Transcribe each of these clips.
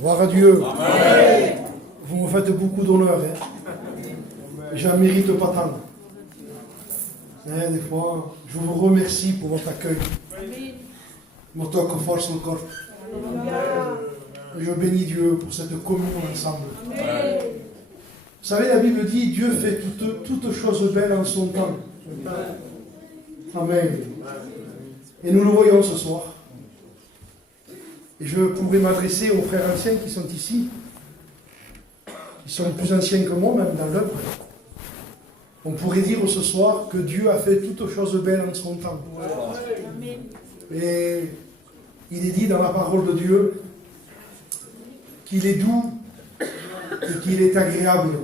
Gloire à Dieu. Amen. Vous me faites beaucoup d'honneur. Je ne mérite pas tant. Des fois, je vous remercie pour votre accueil. Mon toque force encore. Et je bénis Dieu pour cette communion ensemble. Amen. Vous savez, la Bible dit, Dieu fait toutes choses belles en son temps. Amen. Et nous le voyons ce soir. Et je pourrais m'adresser aux frères anciens qui sont ici, qui sont plus anciens que moi, même dans l'œuvre. On pourrait dire ce soir que Dieu a fait toutes choses belles en son temps. Et il est dit dans la parole de Dieu qu'il est doux et qu'il est agréable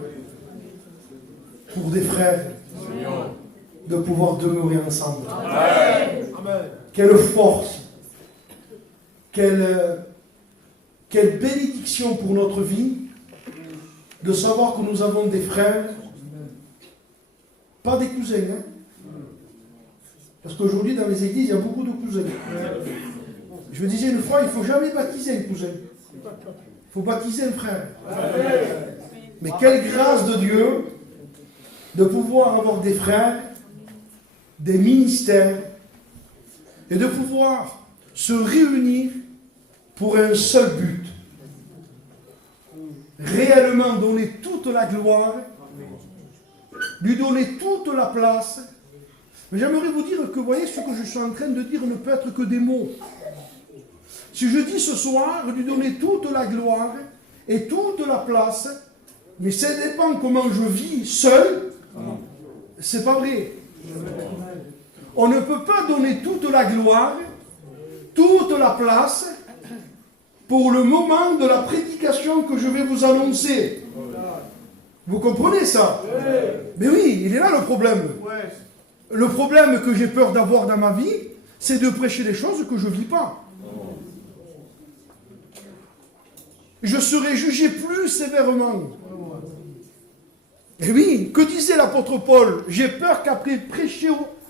pour des frères de pouvoir demeurer ensemble. Amen. Quelle force, quelle bénédiction pour notre vie de savoir que nous avons des frères, pas des cousins, hein? Parce qu'aujourd'hui dans les églises il y a beaucoup de cousins. Je me disais une fois, il ne faut jamais baptiser un cousin, il faut baptiser un frère. Mais quelle grâce de Dieu de pouvoir avoir des frères, des ministères, et de pouvoir se réunir pour un seul but. Réellement donner toute la gloire, lui donner toute la place. Mais j'aimerais vous dire que, vous voyez, ce que je suis en train de dire ne peut être que des mots. Si je dis ce soir, lui donner toute la gloire et toute la place, mais ça dépend comment je vis seul, c'est pas vrai. On ne peut pas donner toute la gloire, toute la place, pour le moment de la prédication que je vais vous annoncer. Vous comprenez ça? Mais oui, il est là le problème. Le problème que j'ai peur d'avoir dans ma vie, c'est de prêcher des choses que je ne vis pas. Je serai jugé plus sévèrement. Et oui, que disait l'apôtre Paul? J'ai peur qu'après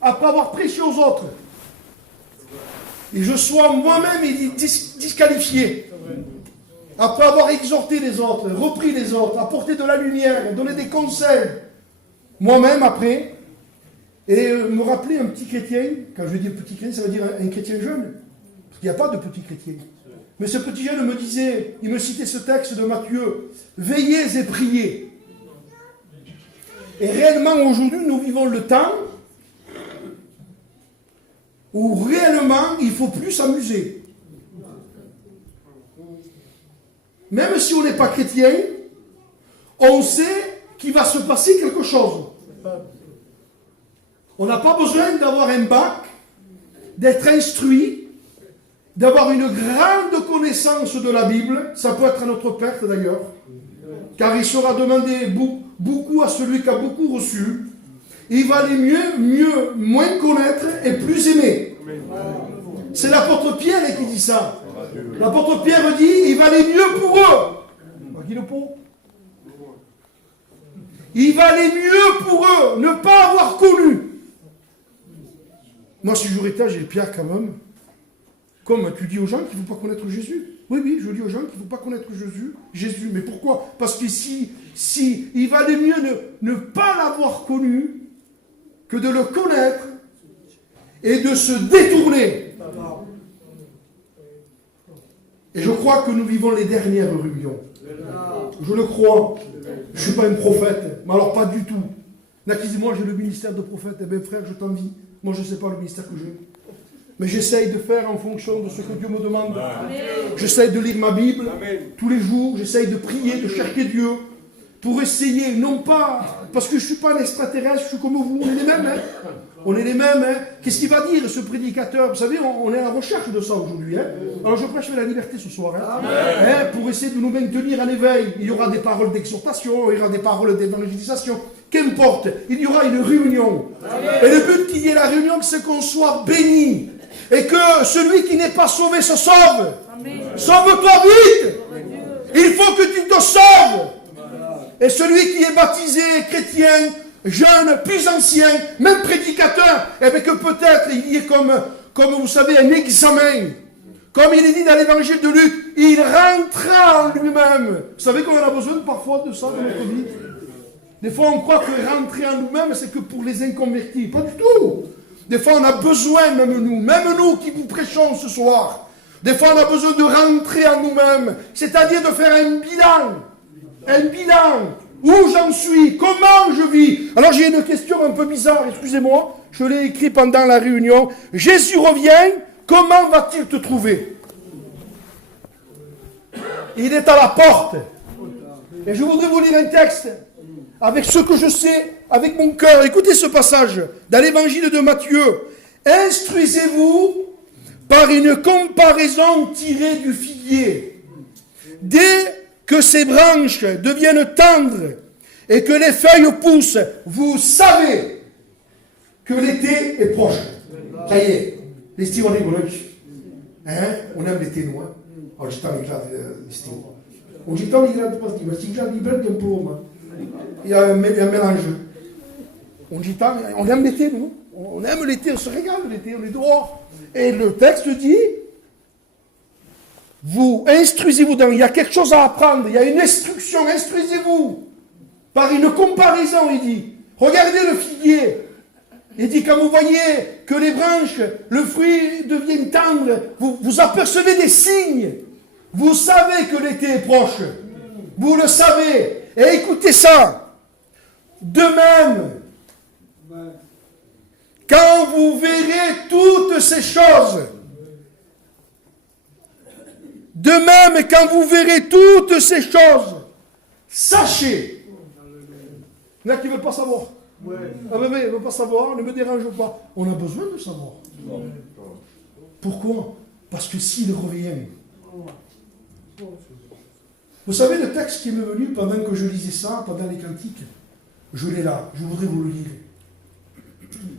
avoir prêché aux autres, et je sois moi-même disqualifié. Après avoir exhorté les autres, repris les autres, apporté de la lumière, donné des conseils. Moi-même, après, et me rappeler un petit chrétien, quand je dis petit chrétien, ça veut dire un chrétien jeune. Parce qu'il n'y a pas de petit chrétien. Mais ce petit jeune me disait, il me citait ce texte de Matthieu, veillez et priez. Et réellement, aujourd'hui, nous vivons le temps où réellement, il ne faut plus s'amuser. Même si on n'est pas chrétien, on sait qu'il va se passer quelque chose. On n'a pas besoin d'avoir un bac, d'être instruit, d'avoir une grande connaissance de la Bible. Ça peut être à notre perte d'ailleurs, car il sera demandé beaucoup à celui qui a beaucoup reçu. Il va aller moins connaître et plus aimer. C'est l'apôtre Pierre qui dit ça. L'apôtre Pierre dit, il va aller mieux pour eux. Il va aller mieux pour eux, ne pas avoir connu. Moi, si j'aurais été, j'ai Pierre quand même. Comme tu dis aux gens qu'il ne faut pas connaître Jésus. Oui, je dis aux gens qu'il ne faut pas connaître Jésus. Mais pourquoi? Parce que si il va aller mieux ne pas l'avoir connu que de le connaître et de se détourner. Et je crois que nous vivons les dernières réunions. Je le crois. Je ne suis pas un prophète, mais alors pas du tout. Il y en a qui disent, moi j'ai le ministère de prophète. Eh bien frère, je t'envie. Moi je ne sais pas le ministère que j'ai. Mais j'essaye de faire en fonction de ce que Dieu me demande. J'essaye de lire ma Bible tous les jours. J'essaye de prier, de chercher Dieu. Pour essayer, non pas, parce que je ne suis pas un extraterrestre, je suis comme vous, on est les mêmes. Hein. On est les mêmes. Hein. Qu'est-ce qu'il va dire, ce prédicateur? Vous savez, on est à la recherche de ça aujourd'hui. Hein. Alors je prêche la liberté ce soir. Hein, pour essayer de nous maintenir en éveil. Il y aura des paroles d'exhortation, il y aura des paroles d'évangélisation. Qu'importe, il y aura une réunion. Et le but qu'il y ait la réunion, c'est qu'on soit béni. Et que celui qui n'est pas sauvé se sauve. Sauve-toi vite. Il faut que tu te sauves. Et celui qui est baptisé chrétien jeunes, plus anciens, même prédicateurs, et que peut-être il y ait comme vous savez, un examen. Comme il est dit dans l'évangile de Luc, il rentra en lui-même. Vous savez qu'on a besoin parfois de ça dans notre vie. Des fois, on croit que rentrer en nous-mêmes, c'est que pour les inconvertis. Pas du tout. Des fois, on a besoin, même nous qui vous prêchons ce soir, des fois, on a besoin de rentrer en nous-mêmes, c'est-à-dire de faire un bilan. Un bilan. Où j'en suis? Comment je vis? Alors, j'ai une question un peu bizarre, excusez-moi, je l'ai écrit pendant la réunion. Jésus revient, comment va-t-il te trouver? Il est à la porte. Et je voudrais vous lire un texte avec ce que je sais, avec mon cœur. Écoutez ce passage dans l'évangile de Matthieu. Instruisez-vous par une comparaison tirée du figuier. Dès que ses branches deviennent tendres et que les feuilles poussent, vous savez que l'été est proche. Ça y est, l'estiu on est on aime l'été, nous. Oggi sta l'estiu. Oggi sta l'estiu, si già libero un peu. Il y a un mélange. On aime l'été, nous. On aime l'été, on se régale l'été, on est dehors. Et le texte dit, vous instruisez-vous, il y a quelque chose à apprendre, il y a une instruction, instruisez-vous. Par une comparaison, il dit, regardez le figuier. Il dit, quand vous voyez que les branches, le fruit devient tendre, vous apercevez des signes. Vous savez que l'été est proche. Vous le savez. Et écoutez ça. De même, quand vous verrez toutes ces choses, de même, quand vous verrez toutes ces choses, sachez. Il y en a qui ne veulent pas savoir. Ah bébé, il ne veut pas savoir, ne me dérange pas. On a besoin de savoir. Pourquoi? Parce que s'il revient. Vous savez le texte qui m'est venu pendant que je lisais ça, pendant les cantiques? Je l'ai là, je voudrais vous le lire.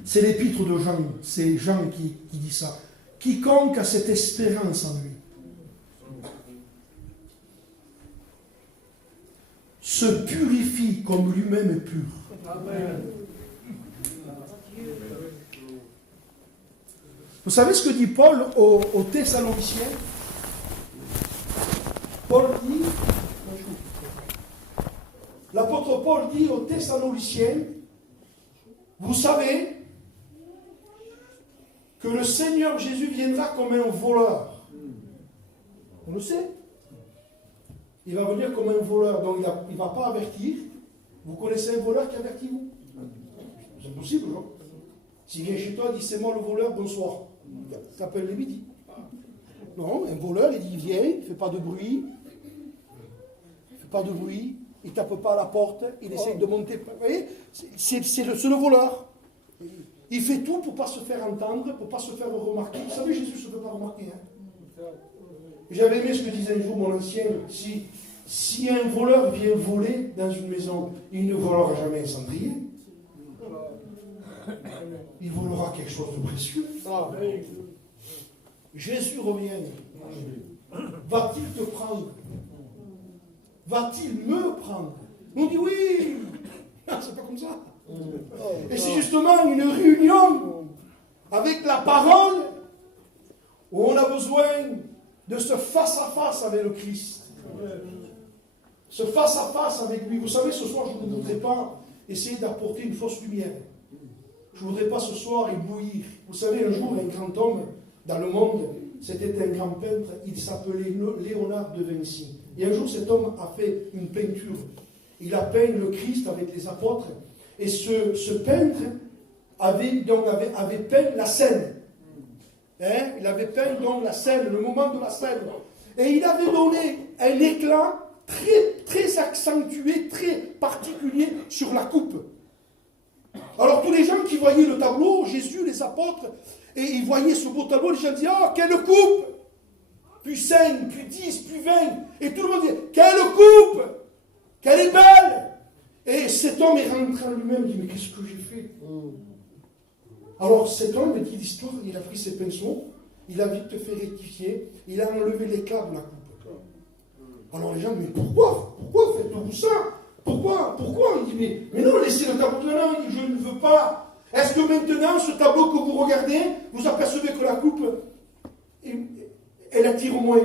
C'est l'épître de Jean, c'est Jean qui dit ça. Quiconque a cette espérance en lui se purifie comme lui-même est pur. Amen. Vous savez ce que dit Paul aux Thessaloniciens? Paul dit, l'apôtre Paul dit aux Thessaloniciens, vous savez que le Seigneur Jésus viendra comme un voleur. On le sait. Il va venir comme un voleur, donc il ne va pas avertir. Vous connaissez un voleur qui avertit vous? C'est possible, non? S'il vient chez toi, il dit c'est moi le voleur, bonsoir. Il t'appelle le midi. Non, un voleur, il dit il vient, il ne fait pas de bruit. Il ne fait pas de bruit, il ne tape pas à la porte, il essaie de monter. Vous voyez, c'est le voleur. Il fait tout pour ne pas se faire entendre, pour ne pas se faire remarquer. Vous savez, Jésus ne se fait pas remarquer. J'avais aimé ce que disait un jour mon ancien. Si un voleur vient voler dans une maison, il ne volera jamais un cendrier. Il volera quelque chose de précieux. Jésus revient. Va-t-il te prendre? Va-t-il me prendre? On dit oui. C'est pas comme ça. Et c'est justement une réunion avec la parole où on a besoin de ce face-à-face avec le Christ. Ce face-à-face avec lui. Vous savez, ce soir, je ne voudrais pas essayer d'apporter une fausse lumière. Je ne voudrais pas ce soir éblouir. Vous savez, un jour, un grand homme dans le monde, c'était un grand peintre, il s'appelait Léonard de Vinci. Et un jour, cet homme a fait une peinture. Il a peint le Christ avec les apôtres. Et ce peintre avait peint la scène. Il avait peint donc la scène, le moment de la scène. Et il avait donné un éclat très, très accentué, très particulier sur la coupe. Alors tous les gens qui voyaient le tableau, Jésus, les apôtres, et ils voyaient ce beau tableau, les gens disaient « Oh, quelle coupe !» Puis 5, puis 10, puis 20. Et tout le monde disait « Quelle coupe! Qu'elle est belle !» Et cet homme est rentré en lui-même, il dit « Mais qu'est-ce que j'ai fait ?» Alors cet homme dit l'histoire, il a pris ses pinceaux, il a vite fait rectifier, il a enlevé l'éclat de la coupe. Alors les gens disent « Mais pourquoi faites-vous ça? Pourquoi? Il dit, mais non, laissez le tableau. Non, il dit, je ne veux pas. Est-ce que maintenant, ce tableau que vous regardez, vous apercevez que la coupe, elle attire au moins?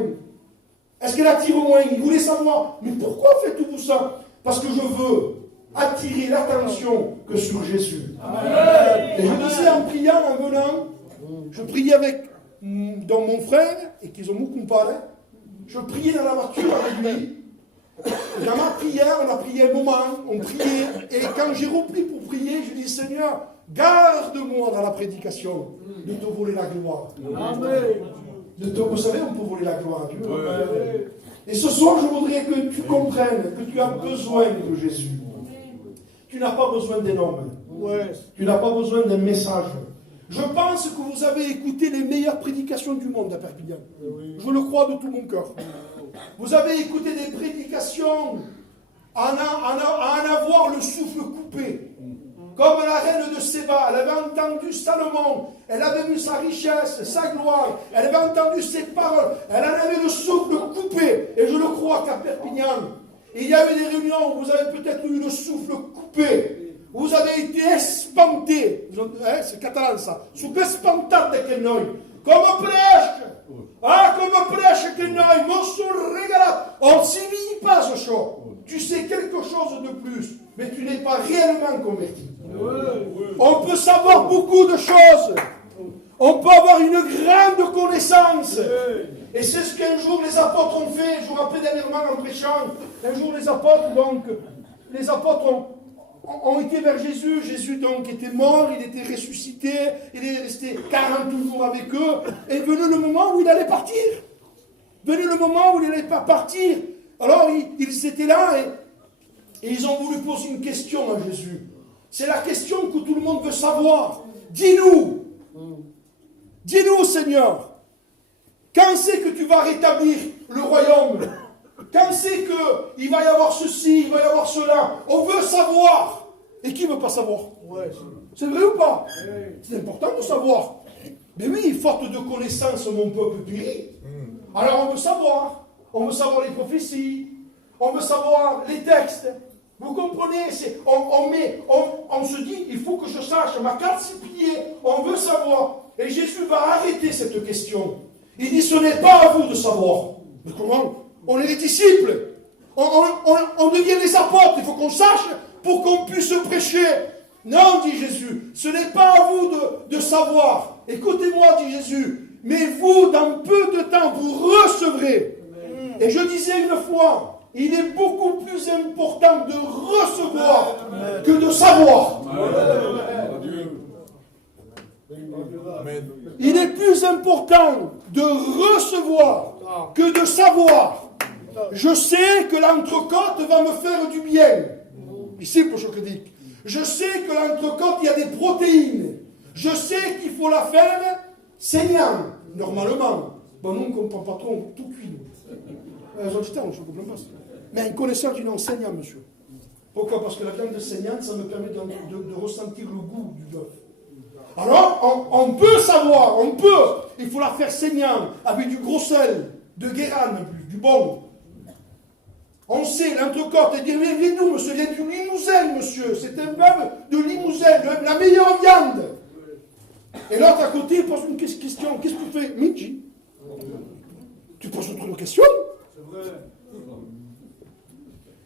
Est-ce qu'elle attire au moins? Il voulait savoir, mais pourquoi faites-vous ça? Parce que je veux attirer l'attention que sur Jésus. Amen. Et je disais en priant, en venant, je priais dans mon frère, et qu'ils ont beaucoup parlé, je priais dans la voiture avec lui. Dans ma prière, on a prié un moment, on priait, et quand j'ai repris pour prier, je dis, Seigneur, garde-moi dans la prédication de te voler la gloire. Amen. Vous savez, on peut voler la gloire à Dieu. Ouais. Et ce soir, je voudrais que tu comprennes que tu as besoin de Jésus. Tu n'as pas besoin d'un homme. Ouais. Tu n'as pas besoin d'un message. Je pense que vous avez écouté les meilleures prédications du monde à Perpignan. Oui. Je le crois de tout mon cœur. Vous avez écouté des prédications à en avoir le souffle coupé. Comme la reine de Séba, elle avait entendu Salomon, elle avait vu sa richesse, sa gloire, elle avait entendu ses paroles, elle en avait le souffle coupé. Et je le crois qu'à Perpignan, il y avait des réunions où vous avez peut-être eu le souffle coupé. Vous avez été espanté, c'est catalan ça, sous espantat de Kenoi, comme prêche, comme prêche Kenoi, mon soul régala, on s'y vit pas ce show. Tu sais quelque chose de plus, mais tu n'es pas réellement converti. On peut savoir beaucoup de choses. On peut avoir une grande connaissance. Et c'est ce qu'un jour les apôtres ont fait. Je vous rappelle dernièrement en prêchant. Un jour les apôtres ont été vers Jésus. Jésus donc était mort, il était ressuscité. Il est resté 40 jours avec eux. Et venu le moment où il allait partir. Venu le moment où il n'allait pas partir. Alors ils étaient là et ils ont voulu poser une question à Jésus. C'est la question que tout le monde veut savoir. Dis-nous, Seigneur, quand c'est que tu vas rétablir le royaume? Quand c'est qu'il va y avoir ceci, il va y avoir cela? On veut savoir. Et qui ne veut pas savoir? C'est vrai ou pas? C'est important de savoir. Mais oui, faute de connaissances, mon peuple périt. Alors on veut savoir. On veut savoir les prophéties. On veut savoir les textes. Vous comprenez, on se dit, il faut que je sache, ma carte c'est pliée, on veut savoir. Et Jésus va arrêter cette question. Il dit, ce n'est pas à vous de savoir. Mais comment? On est les disciples. On devient les apôtres, il faut qu'on sache pour qu'on puisse prêcher. Non, dit Jésus, ce n'est pas à vous de savoir. Écoutez-moi, dit Jésus, mais vous, dans peu de temps, vous recevrez. Et je disais une fois, il est beaucoup plus important de recevoir que de savoir. Il est plus important de recevoir que de savoir. Je sais que l'entrecôte va me faire du bien. Ici, pour Chocodic. Je sais que l'entrecôte, il y a des protéines. Je sais qu'il faut la faire saignant, normalement. Bon, nous, on ne comprend pas trop, tout cuit. Je ne comprends pas. Mais un connaisseur d'une enseignant, monsieur. Pourquoi? Parce que la viande saignante, ça me permet de ressentir le goût du bœuf. Alors, on peut savoir, on peut. Il faut la faire saignante, avec du gros sel, de guérane, du bon. On sait, l'entrecôte, il dit, viens d'où, monsieur? Il vient du Limousin, monsieur. C'est un bœuf de Limousin, la meilleure viande. Et l'autre à côté, il pose une question. Qu'est-ce que tu fais? Minji. Tu poses une question? C'est vrai.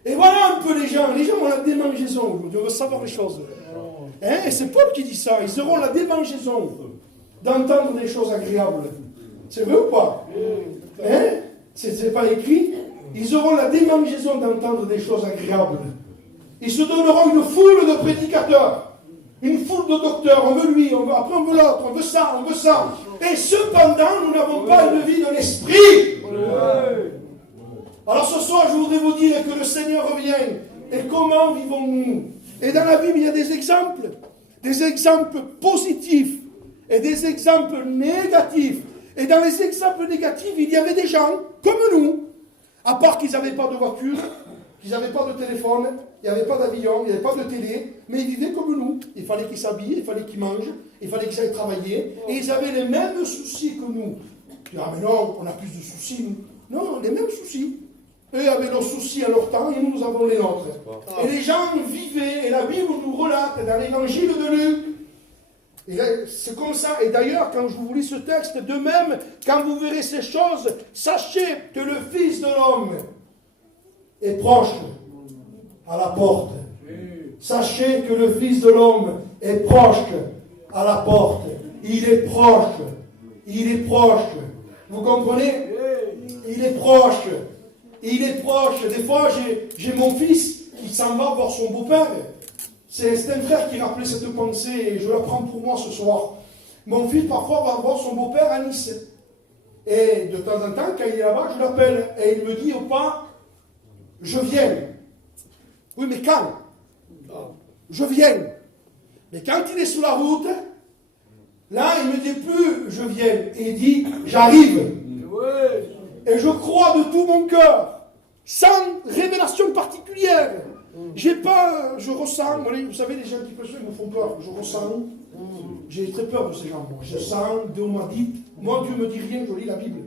Et voilà un peu les gens. Les gens ont la démangeaison aujourd'hui. On veut savoir les choses. Et c'est Paul qui dit ça. Ils auront la démangeaison d'entendre des choses agréables. C'est vrai ou pas? C'est pas écrit. Ils auront la démangeaison d'entendre des choses agréables. Ils se donneront une foule de prédicateurs. Une foule de docteurs. On veut lui, après on veut l'autre. On veut ça, on veut ça. Et cependant, nous n'avons pas une vie de l'esprit. Alors ce soir, je voudrais vous dire que le Seigneur revient. Et comment vivons-nous? Et dans la Bible, il y a des exemples positifs et des exemples négatifs. Et dans les exemples négatifs, il y avait des gens comme nous, à part qu'ils n'avaient pas de voiture, qu'ils n'avaient pas de téléphone, il n'y avait pas d'avion, il n'y avait pas de télé, mais ils vivaient comme nous. Il fallait qu'ils s'habillent, il fallait qu'ils mangent, il fallait qu'ils aillent travailler, et ils avaient les mêmes soucis que nous. Ah mais non, on a plus de soucis, nous. Non, les mêmes soucis. Eux avaient leurs soucis à leur temps et nous avons les nôtres. Et les gens vivaient, et la Bible nous relate dans l'évangile de Luc. Et c'est comme ça. Et d'ailleurs, quand je vous lis ce texte, de même, quand vous verrez ces choses, sachez que le Fils de l'homme est proche à la porte. Sachez que le Fils de l'homme est proche à la porte. Il est proche. Il est proche. Vous comprenez? Il est proche. Il est proche. Des fois, j'ai mon fils qui s'en va voir son beau-père. C'est un frère qui rappelait cette pensée et je la prends pour moi ce soir. Mon fils, parfois, va voir son beau-père à Nice. Et de temps en temps, quand il est là-bas, je l'appelle. Et il me dit, Opa, je viens. Oui, mais quand? Je viens. Mais quand il est sur la route, là, il ne me dit plus, je viens. Et il dit, j'arrive. Et je crois de tout mon cœur, sans révélation particulière. Je ressens, vous savez, les gens qui me font peur, je ressens, j'ai très peur de ces gens. Moi. Je sens, Dieu m'a dit, moi Dieu me dit rien, je lis la Bible.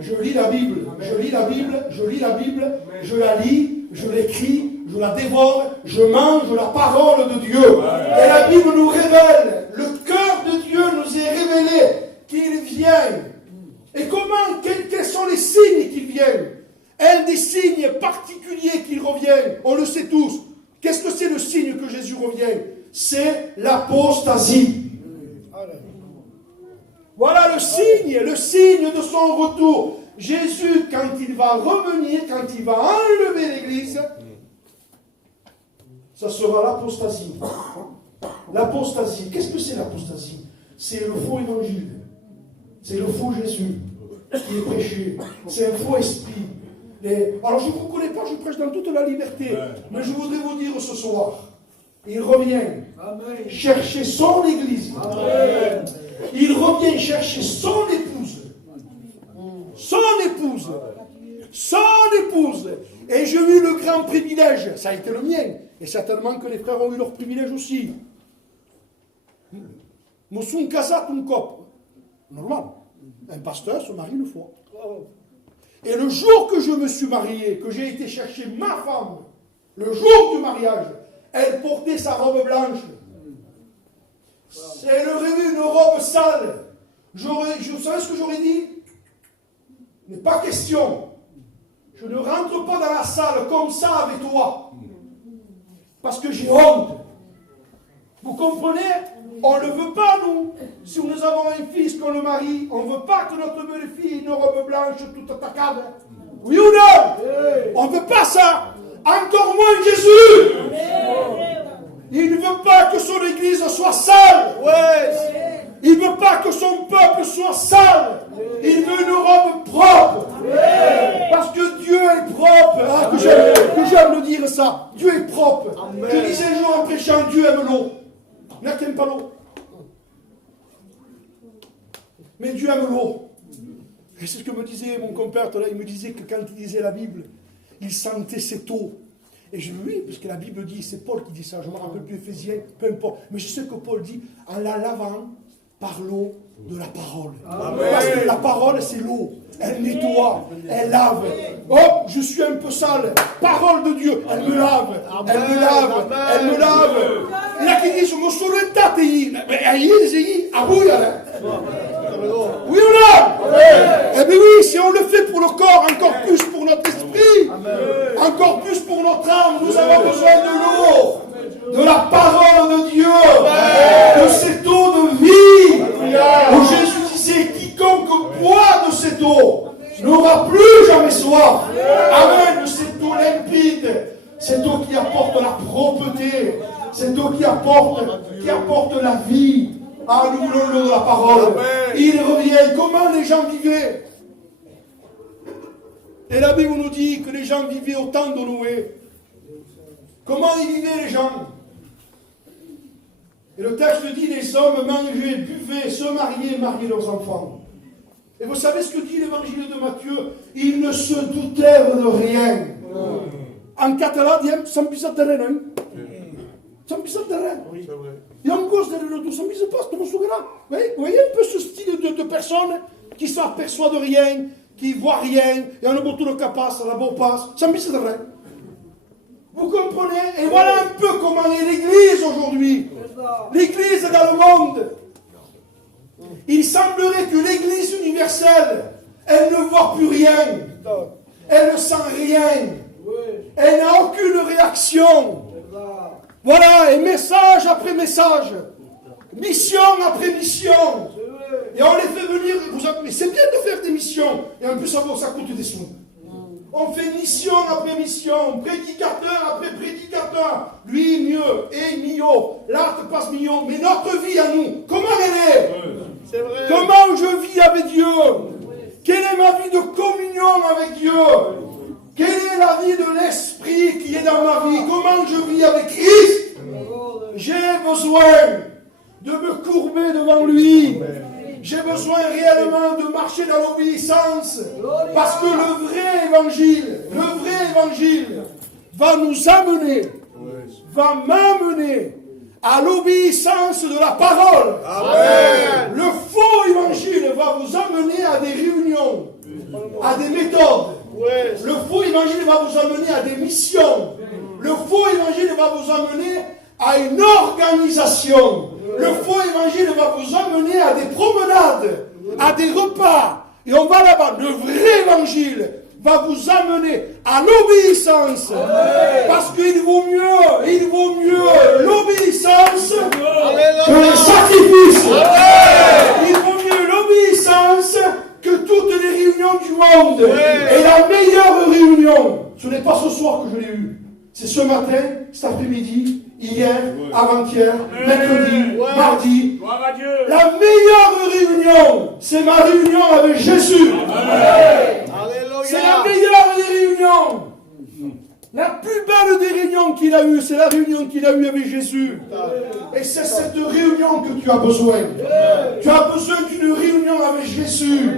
Je lis la Bible, je lis la Bible, je lis la Bible, je la lis, je l'écris, je la dévore, je mange la parole de Dieu. Et la Bible nous révèle, le cœur de Dieu nous est révélé qu'il vient. Et comment, quels sont les signes qu'il vient? Un des signes particuliers qu'il revient, on le sait tous. Qu'est-ce que c'est le signe que Jésus revient? C'est l'apostasie. Voilà le signe de son retour. Jésus, quand il va revenir, quand il va enlever l'Église, ça sera l'apostasie. L'apostasie, qu'est-ce que c'est l'apostasie? C'est le faux évangile. C'est le faux Jésus qui est prêché. C'est un faux esprit. Alors je ne vous connais pas, je prêche dans toute la liberté. Mais je voudrais vous dire ce soir, il revient chercher son Église. Amen. Il revient chercher son épouse. Son épouse. Son épouse. Et j'ai eu le grand privilège, ça a été le mien, et certainement que les frères ont eu leur privilège aussi. Moussoun Kazat Unkop. Normal. Un pasteur se marie une fois. Et le jour que je me suis marié, que j'ai été chercher ma femme, le jour du mariage, elle portait sa robe blanche. Elle aurait eu une robe sale. Vous savez ce que j'aurais dit? Mais pas question. Je ne rentre pas dans la salle comme ça avec toi. Parce que j'ai honte. Vous comprenez? On ne veut pas, nous. Si nous avons un fils qu'on le marie, on ne veut pas que notre belle-fille ait une robe blanche toute attaquable. Oui ou non? On ne veut pas ça. Encore moins Jésus. Il ne veut pas que son église soit sale. Il ne veut pas que son peuple soit sale. Il veut une robe propre. Parce que Dieu est propre. Ah, que j'aime le dire ça. Dieu est propre. Amen. Je disais un jour en prêchant, Dieu aime l'eau. Il n'y en a qui n'aiment pas l'eau. Mais Dieu aime l'eau. Et c'est ce que me disait mon compère, là, il me disait que quand il lisait la Bible, il sentait cette eau. Et je dis oui, parce que la Bible dit, c'est Paul qui dit ça, je ne me rappelle plus Éphésiens, peu importe. Mais je sais que Paul dit, en la lavant par l'eau de la parole. Amen. Parce que la parole, c'est l'eau. Elle nettoie, elle lave. Oh, je suis un peu sale. Parole de Dieu, elle me lave. Elle me lave, elle me lave. Il y a qui disent, je me souviens de mais oui ou non? Eh bien oui, si on le fait pour le corps, encore plus pour notre esprit, encore plus pour notre âme, nous avons besoin de l'eau, de la parole de Dieu, de cette eau de vie. Où Jésus disait, quiconque boit de cette eau n'aura plus jamais soif. Amen, de cette eau limpide, cette eau qui apporte la propreté, cette eau qui apporte la vie. Ah, nous voulons l'eau de la parole. Amen. Il revient. Comment les gens vivaient? Et la Bible nous dit que les gens vivaient au temps de Noé. Comment ils vivaient les gens? Et le texte dit, les hommes mangeaient, buvaient, se mariaient leurs enfants. Et vous savez ce que dit l'évangile de Matthieu? Ils ne se doutèrent de rien. En catalan, diem, s'en pisa de rien. S'en pisa de rien. Oui, c'est vrai. Il y a encore de s'en pisa pas, vous voyez un peu ce style de personnes qui ne s'aperçoivent de rien, qui ne voit rien, et on a beau tout le capace, la beau passe, ça me dit vrai. Vous comprenez? Et voilà un peu comment est l'Église aujourd'hui. L'Église dans le monde. Il semblerait que l'Église universelle, elle ne voit plus rien. Elle ne sent rien. Elle n'a aucune réaction. Voilà, et message après message. Mission après mission. Et on les fait venir. Mais c'est bien de faire des missions. Et en plus, ça coûte des sous. On fait mission après mission, prédicateur après prédicateur. Lui mieux, et mieux, l'autre passe mieux. Mais notre vie à nous, comment elle est? C'est vrai. Comment je vis avec Dieu? Quelle est ma vie de communion avec Dieu? Quelle est la vie de l'Esprit qui est dans ma vie? Comment je vis avec Christ? J'ai besoin de me courber devant lui. J'ai besoin réellement de marcher dans l'obéissance. Parce que le vrai évangile va nous amener, va m'amener à l'obéissance de la parole. Amen. Le faux évangile va vous amener à des réunions, à des méthodes. Le faux évangile va vous amener à des missions. Le faux évangile va vous amener à une organisation. Le faux évangile va vous amener à des promenades, à des repas. Et on va là-bas. Le vrai évangile va vous amener à l'obéissance. Parce qu'il vaut mieux l'obéissance que le sacrifice. Il vaut mieux l'obéissance que toutes les réunions du monde. Et la meilleure réunion, ce n'est pas ce soir que je l'ai eue. C'est ce matin, cet après-midi, hier, avant-hier, mercredi, mardi. La meilleure réunion, c'est ma réunion avec Jésus. C'est la meilleure des réunions. La plus belle des réunions qu'il a eues, c'est la réunion qu'il a eue avec Jésus. Et c'est cette réunion que tu as besoin. Tu as besoin d'une réunion avec Jésus.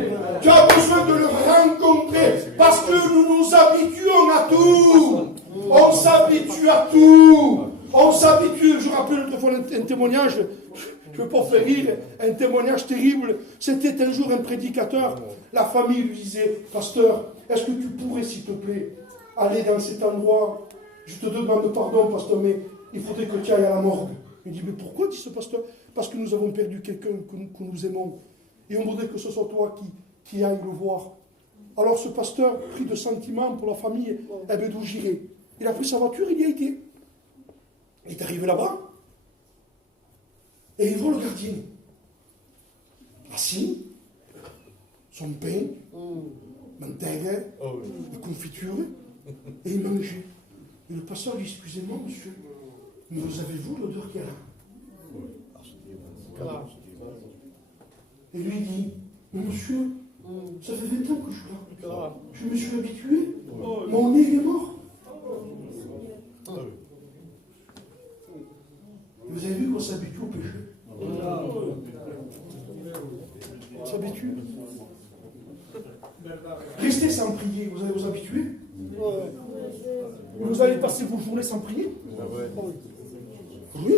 Tu as besoin de le rencontrer. Parce que nous nous habituons à tout. On s'habitue à tout. On s'habitue. Je rappelle une fois un témoignage. Je ne veux pas faire rire. Un témoignage terrible. C'était un jour un prédicateur. La famille lui disait: Pasteur, est-ce que tu pourrais, s'il te plaît, aller dans cet endroit? Je te demande pardon, pasteur, mais il faudrait que tu ailles à la morgue. Il dit: mais pourquoi, dit ce pasteur? Parce que nous avons perdu quelqu'un que nous aimons. Et on voudrait que ce soit toi qui aille le voir. Alors ce pasteur, pris de sentiments pour la famille, eh bien, d'où j'irai? Il a pris sa voiture, il y a été. Il est arrivé là-bas. Et il voit le gardien. Assis, son pain, manteiga, la confiture, et il mangeait. Et le pasteur dit: excusez-moi, monsieur, mais vous avez-vous l'odeur qu'il y a là? Et lui dit: monsieur, ça fait 20 ans que je suis là. Je me suis habitué. Mon nez est mort. Vous avez vu qu'on s'habitue au péché? On s'habitue. Restez sans prier, vous allez vous habituer. Vous allez passer vos journées sans prier. Oui.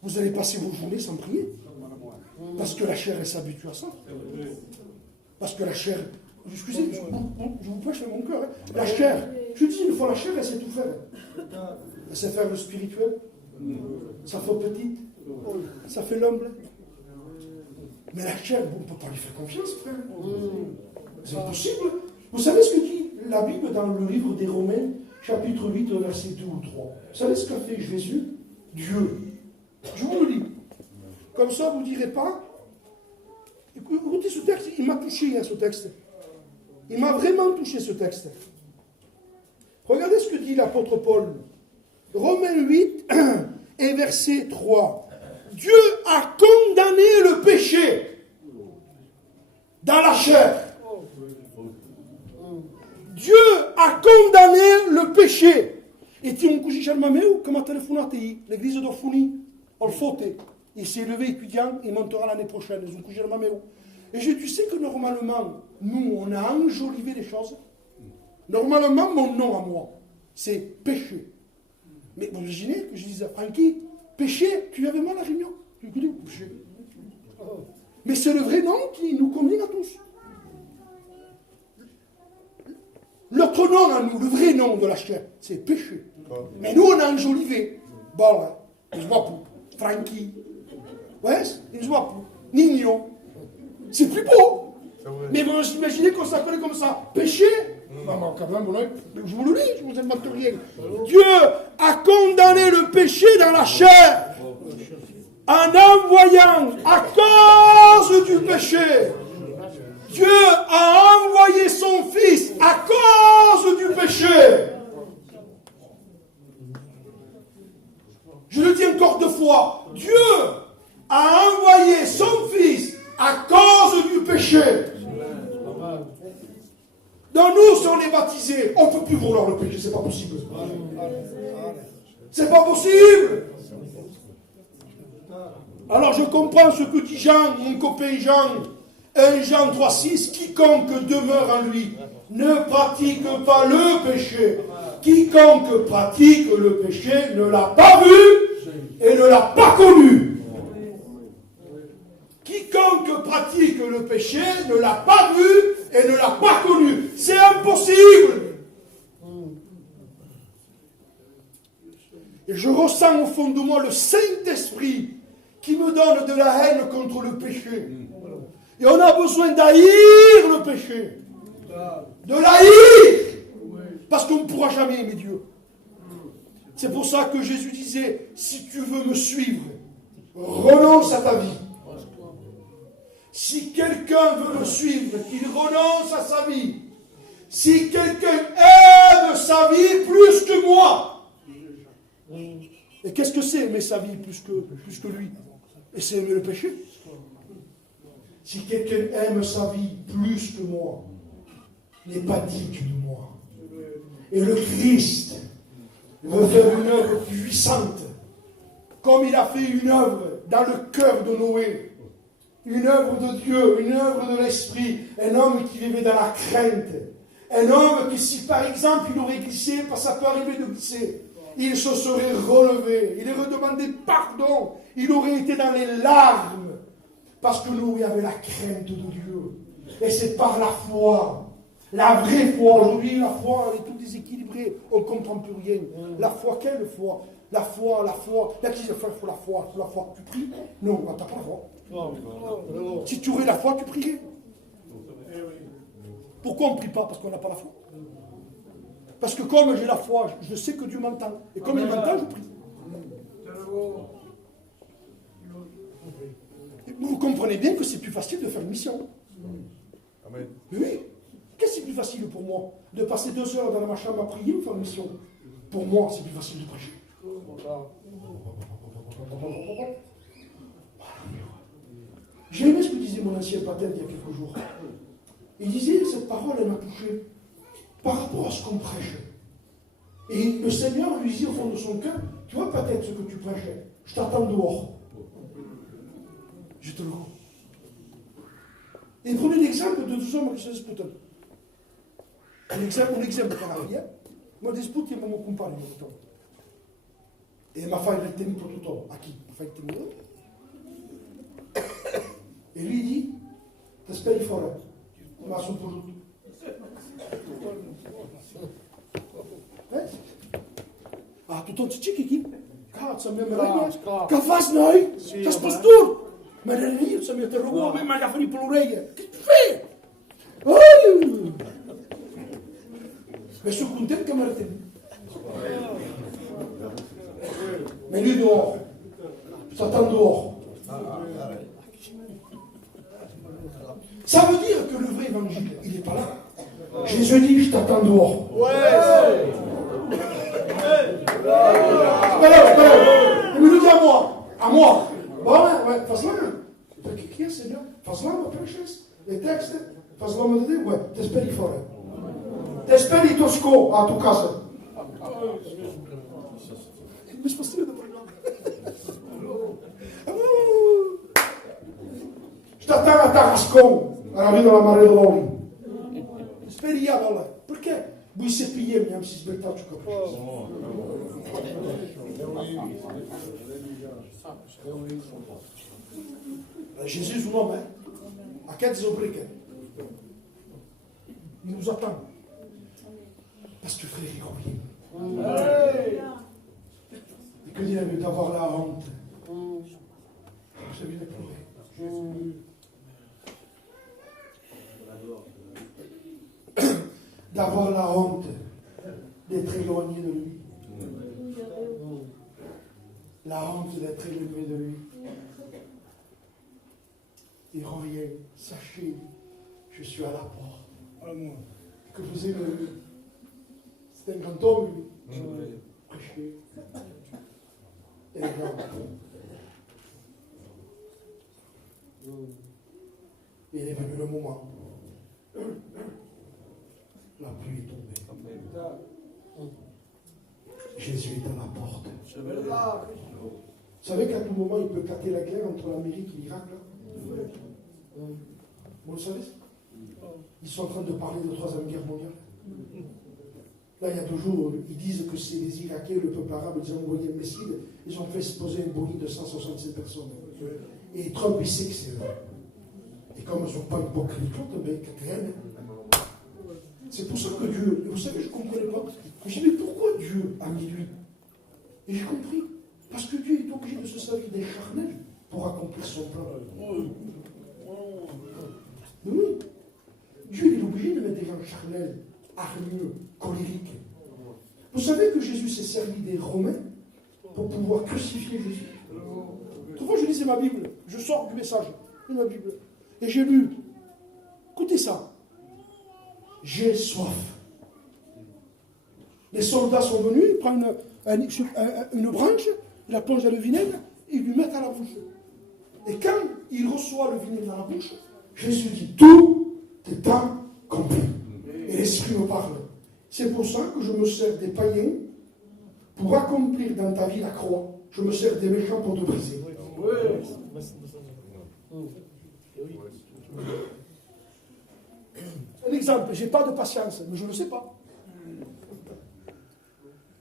Vous allez passer vos journées sans prier. Parce que la chair, elle s'habitue à ça. Parce que la chair, excusez, je vous prêche mon cœur. Hein. La chair, je dis une fois, la chair, elle sait tout faire. Elle sait faire le spirituel. Ça fait petite. Ça fait l'humble. Mais la chair, on ne peut pas lui faire confiance, frère. C'est impossible. Vous savez ce que dit la Bible dans le livre des Romains, chapitre 8, verset 2 ou 3. Vous savez ce qu'a fait Jésus? Dieu. Je vous le lis. Comme ça, vous ne direz pas. Écoutez ce texte, il m'a touché, hein, ce texte. Il m'a vraiment touché, ce texte. Regardez ce que dit l'apôtre Paul. Romains 8 et verset 3. Dieu a condamné le péché dans la chair. Dieu a condamné le péché. Et tu me couches chez ma mère, comme à téléphoner, l'église d'Orfouni, on le fautait. Il s'est levé étudiant, il montera l'année prochaine. Ils ont couché chez ma mère. Et tu sais que normalement, nous, on a enjolivé les choses. Normalement, mon nom à moi, c'est péché. Mais vous imaginez que je disais à Francky, péché, tu avais moi la réunion. Tu dis péché. Mais c'est le vrai nom qui nous convient à tous. Notre nom à nous, le vrai nom de la chair, c'est péché. Mais nous, on a enjolivé. Bola, Iswapu, Frankie. Ouais, Iswapu, Nino. C'est plus beau. Mais vous imaginez qu'on s'appelait comme ça? Péché? Non, quand même, je vous le dis, je vous invente rien. Dieu a condamné le péché dans la chair en envoyant, à cause du péché, Dieu a envoyé son Fils à cause du péché. Je le dis encore 2 fois. Dieu a envoyé son Fils à cause du péché. Dans nous, si on est baptisé, on ne peut plus vouloir le péché, c'est pas possible. C'est pas possible. Alors je comprends ce que dit Jean, mon copain Jean, 1 Jean 3,6, quiconque demeure en lui ne pratique pas le péché. Quiconque pratique le péché ne l'a pas vu et ne l'a pas connu. Quiconque pratique le péché ne l'a pas vu et ne l'a pas connu. C'est impossible. Et je ressens au fond de moi le Saint-Esprit qui me donne de la haine contre le péché. Et on a besoin d'haïr le péché. De l'haïr. Parce qu'on ne pourra jamais aimer Dieu. C'est pour ça que Jésus disait, si tu veux me suivre, renonce à ta vie. Si quelqu'un veut me suivre, qu'il renonce à sa vie. Si quelqu'un aime sa vie plus que moi. Et qu'est-ce que c'est aimer sa vie plus que lui? Et c'est aimer le péché. Si quelqu'un aime sa vie plus que moi, n'est pas digne de moi. Et le Christ veut faire une œuvre puissante, comme il a fait une œuvre dans le cœur de Noé. Une œuvre de Dieu, une œuvre de l'Esprit, un homme qui vivait dans la crainte. Un homme qui, si par exemple il aurait glissé, parce que ça peut arriver de glisser, il se serait relevé, il aurait demandé pardon, il aurait été dans les larmes, parce que nous, il y avait la crainte de Dieu. Et c'est par la foi, la vraie foi. Aujourd'hui, la foi, elle est toute déséquilibrée, on ne comprend plus rien. La foi, quelle foi? La foi. Là, qui dit, il faut la foi. Tu pries? Non, tu n'as pas la foi. Si tu aurais la foi, tu prierais. Pourquoi on ne prie pas? Parce qu'on n'a pas la foi. Parce que comme j'ai la foi, je sais que Dieu m'entend. Et comme il m'entend, je prie. Vous comprenez bien que c'est plus facile de faire une mission. Amen. Oui. Qu'est-ce qui est plus facile pour moi? De passer 2 heures dans ma chambre à prier ou faire une mission? Pour moi, c'est plus facile de prêcher. J'ai aimé ce que disait mon ancien pater il y a quelques jours. Il disait, cette parole, elle m'a touché par rapport à ce qu'on prêche. Et le Seigneur lui dit au fond de son cœur, tu vois peut-être ce que tu prêchais, je t'attends dehors. Je te le rends. Et prenez l'exemple de 2 hommes qui se disputent. Un exemple par la vie. Moi, dispute, il m'a compagno. E mi fa il ritenuto tutto a chi? Mi fa il tenuto. E lui dit, ti speri fuori, ma sono pure tutto. Ah, tu tot ce chi? Cazzo, mi meraviglia. Che fai noi? Che spastur? Ma io se mi terrò, ma la fai per l'orecchia. Che fai? Mais je suis content que me retenu. Mais lui dehors. Satan dehors. Ça veut dire que le vrai évangile, il n'est pas là. Jésus dit, je t'attends dehors. Il me le dit à moi. À moi. Bon, ouais, faz-la. Qui est Seigneur? Faz-la, ma precious. Les textes. Faz-la, me dire, ouais, t'espères fora. T'esperi Tosco a tua casa. Mi spostiamo da parlare. Sta a Tarascon, arriva la mare d'Ori. Speriamo là. Perché? Voi sappiamo, même si sbetta ciò che Jésus, un homme, à 4 obriques. Il nous attend. Parce que frère, il revient. Et que dit la Bible? D'avoir la honte. J'ai envie de pleurer. D'avoir la honte d'être éloigné de lui. La honte d'être éloigné de lui. Il revient. Sachez, je suis à la porte. Que vous aimez lui. C'est un grand homme, lui. Prêchez. Et les gars. Et il est venu le moment. La pluie est tombée. Jésus est à la porte. Vous savez qu'à tout moment, il peut éclater la guerre entre l'Amérique et l'Irak. Vous le savez? Ils sont en train de parler de la Troisième Guerre mondiale. Là, il y a 2 jours, ils disent que c'est les Irakiens, le peuple arabe, ils ont envoyé un missile, ils ont fait exploser un bolide de 167 personnes. Et Trump, il sait que c'est eux. Et comme ils n'ont pas une bonne cliquante, ben, rien. C'est pour ça que Dieu, et vous savez, je ne comprenais pas. Je me dis, mais pourquoi Dieu a mis lui? Et j'ai compris. Parce que Dieu est obligé de se servir des charnels pour accomplir son plan. Oui. Dieu est obligé de mettre des gens charnels, hargneux, colériques. Vous savez que Jésus s'est servi des Romains pour pouvoir crucifier Jésus. Une fois, je lisais ma Bible, je sors du message de ma Bible, et j'ai lu, écoutez ça, j'ai soif. Les soldats sont venus, ils prennent une branche, ils la plongent dans le vinaigre, et ils lui mettent à la bouche. Et quand il reçoit le vinaigre dans la bouche, Jésus dit, tout est accompli. Et l'Esprit me parle. C'est pour ça que je me sers des païens pour accomplir dans ta vie la croix. Je me sers des méchants pour te briser. Un exemple, je n'ai pas de patience, mais je ne le sais pas.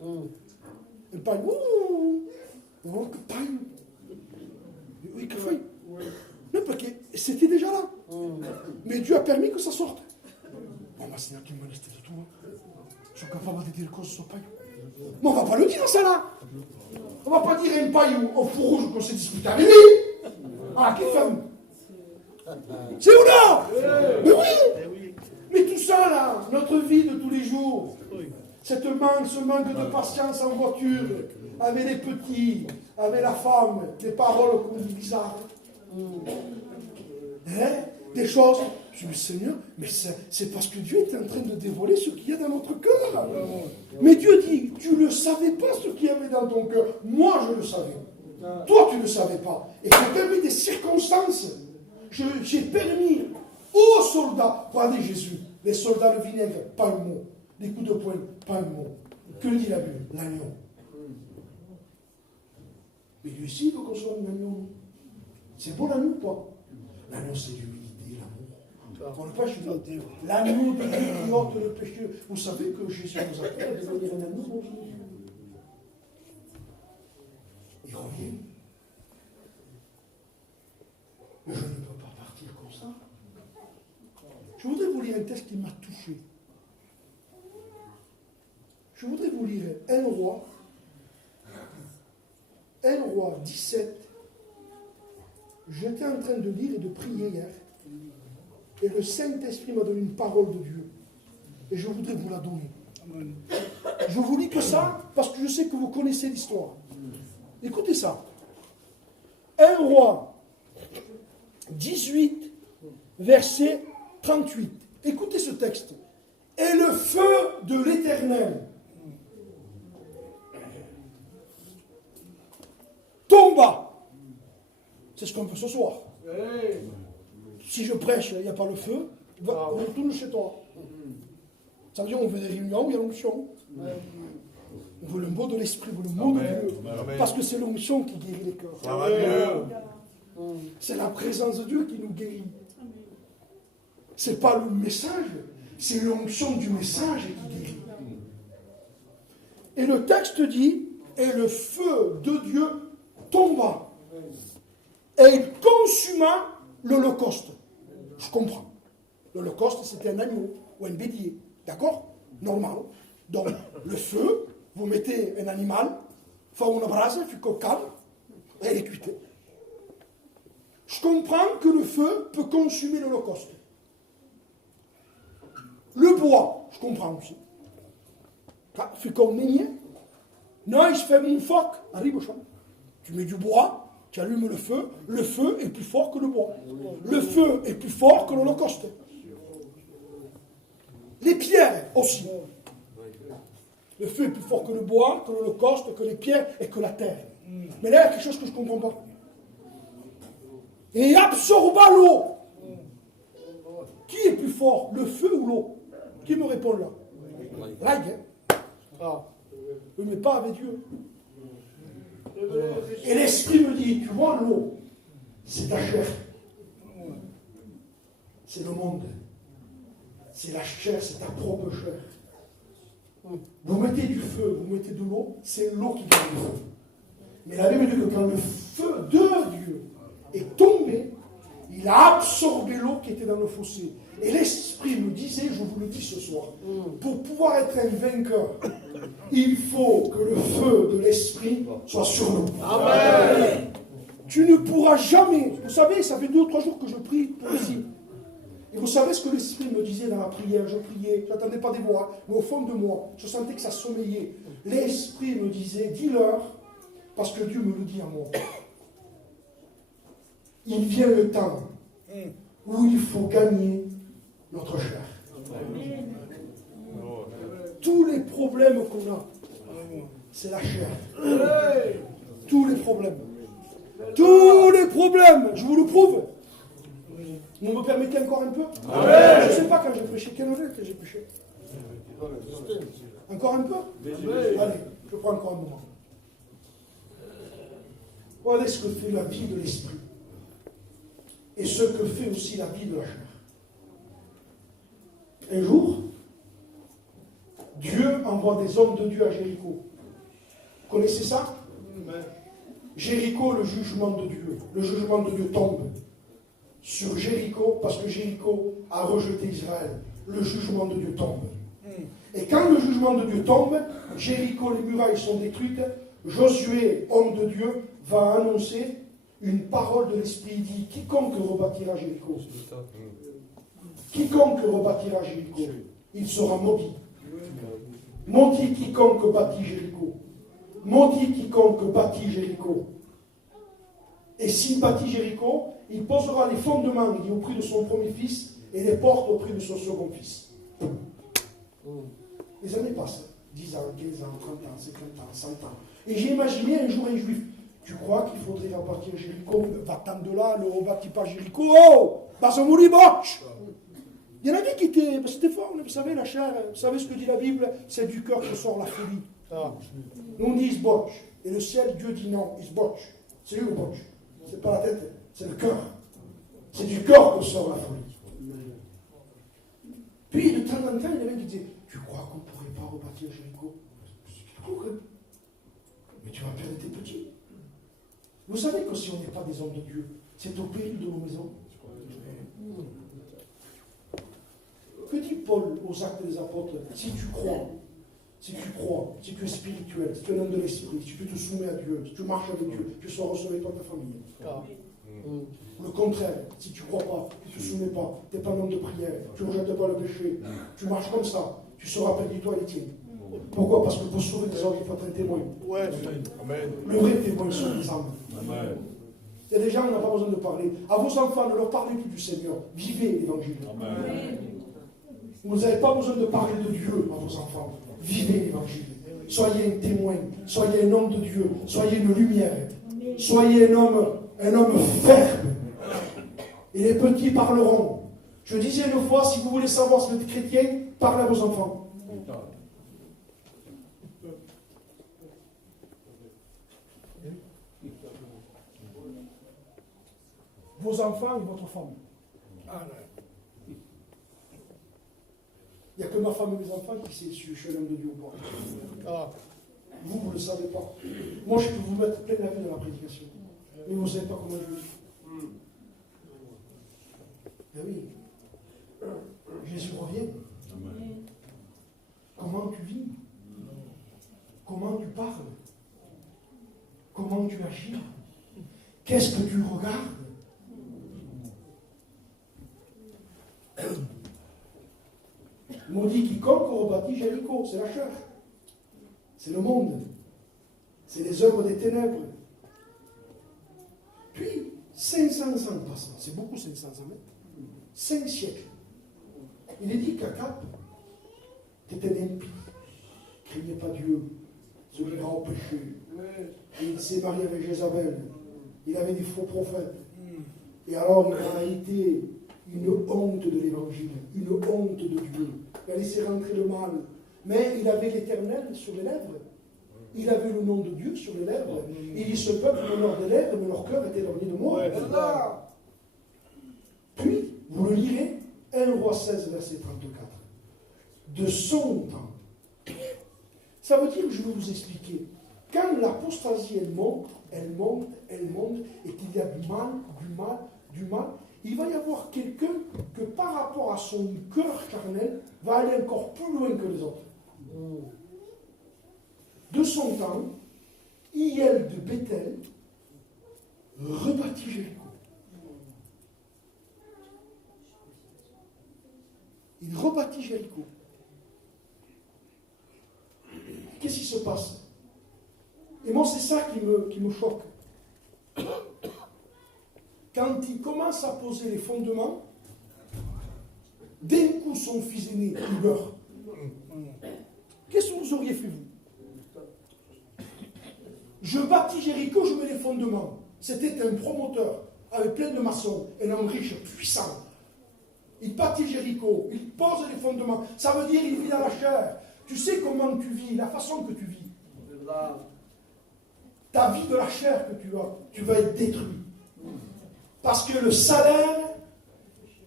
Le païen, oh, que païen. Oui, que fait? Non, parce que c'était déjà là. Mais Dieu a permis que ça sorte. Bon, bah, Seigneur qui me laisse de tout. Je suis capable de dire cause sur paille. Mais on ne va pas le dire, ça là. On ne va pas dire une paille au four rouge qu'on s'est disputé avec lui. Ah, quelle femme. C'est où là? Mais oui. Mais tout ça là, notre vie de tous les jours, ce manque de patience en voiture, avec les petits, avec la femme, des paroles qu'on dit bizarres. Des choses. Je dis, Seigneur, mais c'est parce que Dieu est en train de dévoiler ce qu'il y a dans notre cœur. Mais Dieu dit, tu ne savais pas ce qu'il y avait dans ton cœur. Moi, je le savais. Toi, tu ne le savais pas. Et j'ai permis des circonstances. J'ai permis aux soldats, regardez Jésus, les soldats, le vinaigre, pas un mot. Les coups de poing, pas un mot. Que dit la Bible? L'agneau. Mais lui aussi, il veut qu'on soit un agneau. C'est beau l'agneau ou pas? L'agneau, c'est l'humilité, l'amour. On ne pas chuter. L'agneau de Dieu qui ôte le péché. Vous savez que Jésus nous appelle à devenir un agneau. Il revient. Mais je ne peux pas partir comme ça. Je voudrais vous lire un texte qui m'a touché. Je voudrais vous lire 1 Roi 17. J'étais en train de lire et de prier hier. Et le Saint-Esprit m'a donné une parole de Dieu. Et je voudrais vous la donner. Je vous lis que ça parce que je sais que vous connaissez l'histoire. Écoutez ça. 1 Roi 18, verset 38. Écoutez ce texte. Et le feu de l'Éternel tomba. C'est ce qu'on fait ce soir. Si je prêche, il n'y a pas le feu, on retourne chez toi. Ça veut dire qu'on veut des réunions où il y a l'onction. On veut le mot de l'esprit, on veut le mot de Dieu. Parce que c'est l'onction qui guérit les cœurs. C'est la présence de Dieu qui nous guérit. Ce n'est pas le message, c'est l'onction du message qui guérit. Et le texte dit, et le feu de Dieu tomba. Et il consuma l'holocauste. Je comprends. L'holocauste, c'était un agneau ou un bélier. D'accord? Normal. Donc, le feu, vous mettez un animal, fa una brasa, fi calme, et elle est cuite. Je comprends que le feu peut consumer l'Holocauste. Le bois, je comprends aussi. Fi comme meunier. Non, je fais mon phoque, arrive au champ. Tu mets du bois, tu allumes le feu est plus fort que le bois. Le feu est plus fort que l'Holocauste. Les pierres aussi. Le feu est plus fort que le bois, que l'Holocauste, que les pierres et que la terre. Mais là, il y a quelque chose que je ne comprends pas. Et il absorba l'eau. Qui est plus fort, le feu ou l'eau? Qui me répond là? L'ail, hein? Ah. Oui, mais pas avec Dieu. Et l'esprit me dit, tu vois l'eau, c'est ta chair. C'est le monde. C'est la chair, c'est ta propre chair. Vous mettez du feu, vous mettez de l'eau, c'est l'eau qui gagne le feu. Mais la Bible dit que quand le feu de Dieu est tombé, il a absorbé l'eau qui était dans le fossé. Et l'esprit me disait, je vous le dis ce soir, pour pouvoir être un vainqueur, il faut que le feu de l'esprit soit sur nous. Amen. Tu ne pourras jamais, vous savez, ça fait 2 ou 3 jours que je prie pour ici. Et vous savez ce que l'esprit me disait dans la prière, je priais, je n'attendais pas des voix, mais au fond de moi, je sentais que ça sommeillait. L'esprit me disait, dis-leur, parce que Dieu me le dit à moi. Il vient le temps où il faut gagner notre chair. Tous les problèmes qu'on a, c'est la chair. Tous les problèmes. Tous les problèmes, je vous le prouve. Vous me permettez encore un peu? Je ne sais pas quand j'ai prêché. Quelle heure que j'ai prêché? Encore un peu? Allez, je prends encore un moment. Voilà ce que fait la vie de l'esprit. Et ce que fait aussi la vie de la chair. Un jour, Dieu envoie des hommes de Dieu à Jéricho. Vous connaissez ça? Jéricho, le jugement de Dieu. Le jugement de Dieu tombe sur Jéricho parce que Jéricho a rejeté Israël. Le jugement de Dieu tombe. Et quand le jugement de Dieu tombe, Jéricho, les murailles sont détruites. Josué, homme de Dieu, va annoncer une parole de l'Esprit. Il dit, quiconque rebâtira Jéricho, quiconque rebâtira Jéricho, il sera maudit. Maudit quiconque bâtit Jéricho. Maudit quiconque bâtit Jéricho. Et s'il bâtit Jéricho, il posera les fondements, il dit, au prix de son premier fils, et les portes au prix de son second fils. Les années passent, 10 ans, 15 ans, 30 ans, 50 ans, 100 ans. Et j'ai imaginé un jour un juif. Tu crois qu'il faudrait rebâtir Jéricho? Va-t'en de là, ne rebâtis pas Jéricho. Oh! Basamouli Boch! Il y en avait qui étaient. C'était fort, vous savez, la chair, vous savez ce que dit la Bible? C'est du cœur que sort la folie. Nous on dit Isboch. Et le ciel, Dieu dit non, Isboch. C'est lui le Boch. C'est pas la tête, c'est le cœur. C'est du cœur que sort la folie. Puis de temps en temps, il y en avait qui disaient, tu crois qu'on ne pourrait pas rebâtir Jéricho? Mais tu vas perdre tes petits. Vous savez que si on n'est pas des hommes de Dieu, c'est au péril de nos maisons. Que dit Paul aux Actes des Apôtres? Si tu crois, si tu es spirituel, si tu es un homme de l'esprit, si tu te soumets à Dieu, si tu marches avec Dieu, tu seras reçu avec toi ta famille. Le contraire, si tu ne crois pas, tu ne te soumets pas, tu n'es pas un homme de prière, tu ne rejettes pas le péché, tu marches comme ça, tu seras perdu toi et les tiens. Pourquoi? Parce que pour sauver des hommes, il faut être un témoin. Le vrai témoin sont les âmes. Il y a des gens, on n'a pas besoin de parler. À vos enfants, ne leur parlez plus du Seigneur. Vivez l'évangile. Vous n'avez pas besoin de parler de Dieu à vos enfants. Vivez l'évangile. Soyez un témoin. Soyez un homme de Dieu. Soyez une lumière. Soyez un homme ferme. Et les petits parleront. Je disais une fois, si vous voulez savoir si vous êtes chrétien, parlez à vos enfants. Vos enfants et votre femme. Il n'y a que ma femme et mes enfants qui savent si je suis un homme de Dieu ou pas. Vous ne le savez pas. Moi, je peux vous mettre plein la vie dans la prédication. Mais vous ne savez pas comment je vis. Ben oui. Jésus revient. comment tu vis, comment tu parles, comment tu agis, qu'est-ce que tu regardes. Maudit quiconque rebâtit Jéricho, c'est la chair, c'est le monde, c'est les œuvres des ténèbres. Puis, 500 ans passent, c'est beaucoup 500 ans, 5 siècles. Il est dit qu'Akab était un impie, ne craignait pas Dieu, se livrant au péché. Il s'est marié avec Jézabel, il avait des faux prophètes. Et alors il a été une honte de l'évangile, une honte de Dieu. Il a laissé rentrer le mal. Mais il avait l'Éternel sur les lèvres. Il avait le nom de Dieu sur les lèvres. Il dit, ce peuple m'honore des lèvres, mais leur cœur était éloigné de moi. Puis, vous le lirez, 1 Roi 16, verset 34. De son temps. Ça veut dire, je vais vous expliquer, quand l'apostasie, elle monte, et qu'il y a du mal, il va y avoir quelqu'un que par rapport à son cœur charnel, va aller encore plus loin que les autres. De son temps, Hiel de Bethel rebâtit Jéricho. Il rebâtit Jéricho. Qu'est-ce qui se passe? Et moi, c'est ça qui me choque. Quand il commence à poser les fondements, d'un coup, son fils aîné, il meurt. Qu'est-ce que vous auriez fait, vous? Je bâtis Jéricho, je mets les fondements. C'était un promoteur, avec plein de maçons, un homme riche, puissant. Il bâtit Jéricho, il pose les fondements. Ça veut dire qu'il vit dans la chair. Tu sais comment tu vis, la façon que tu vis. Ta vie de la chair que tu vas être détruit. Parce que le salaire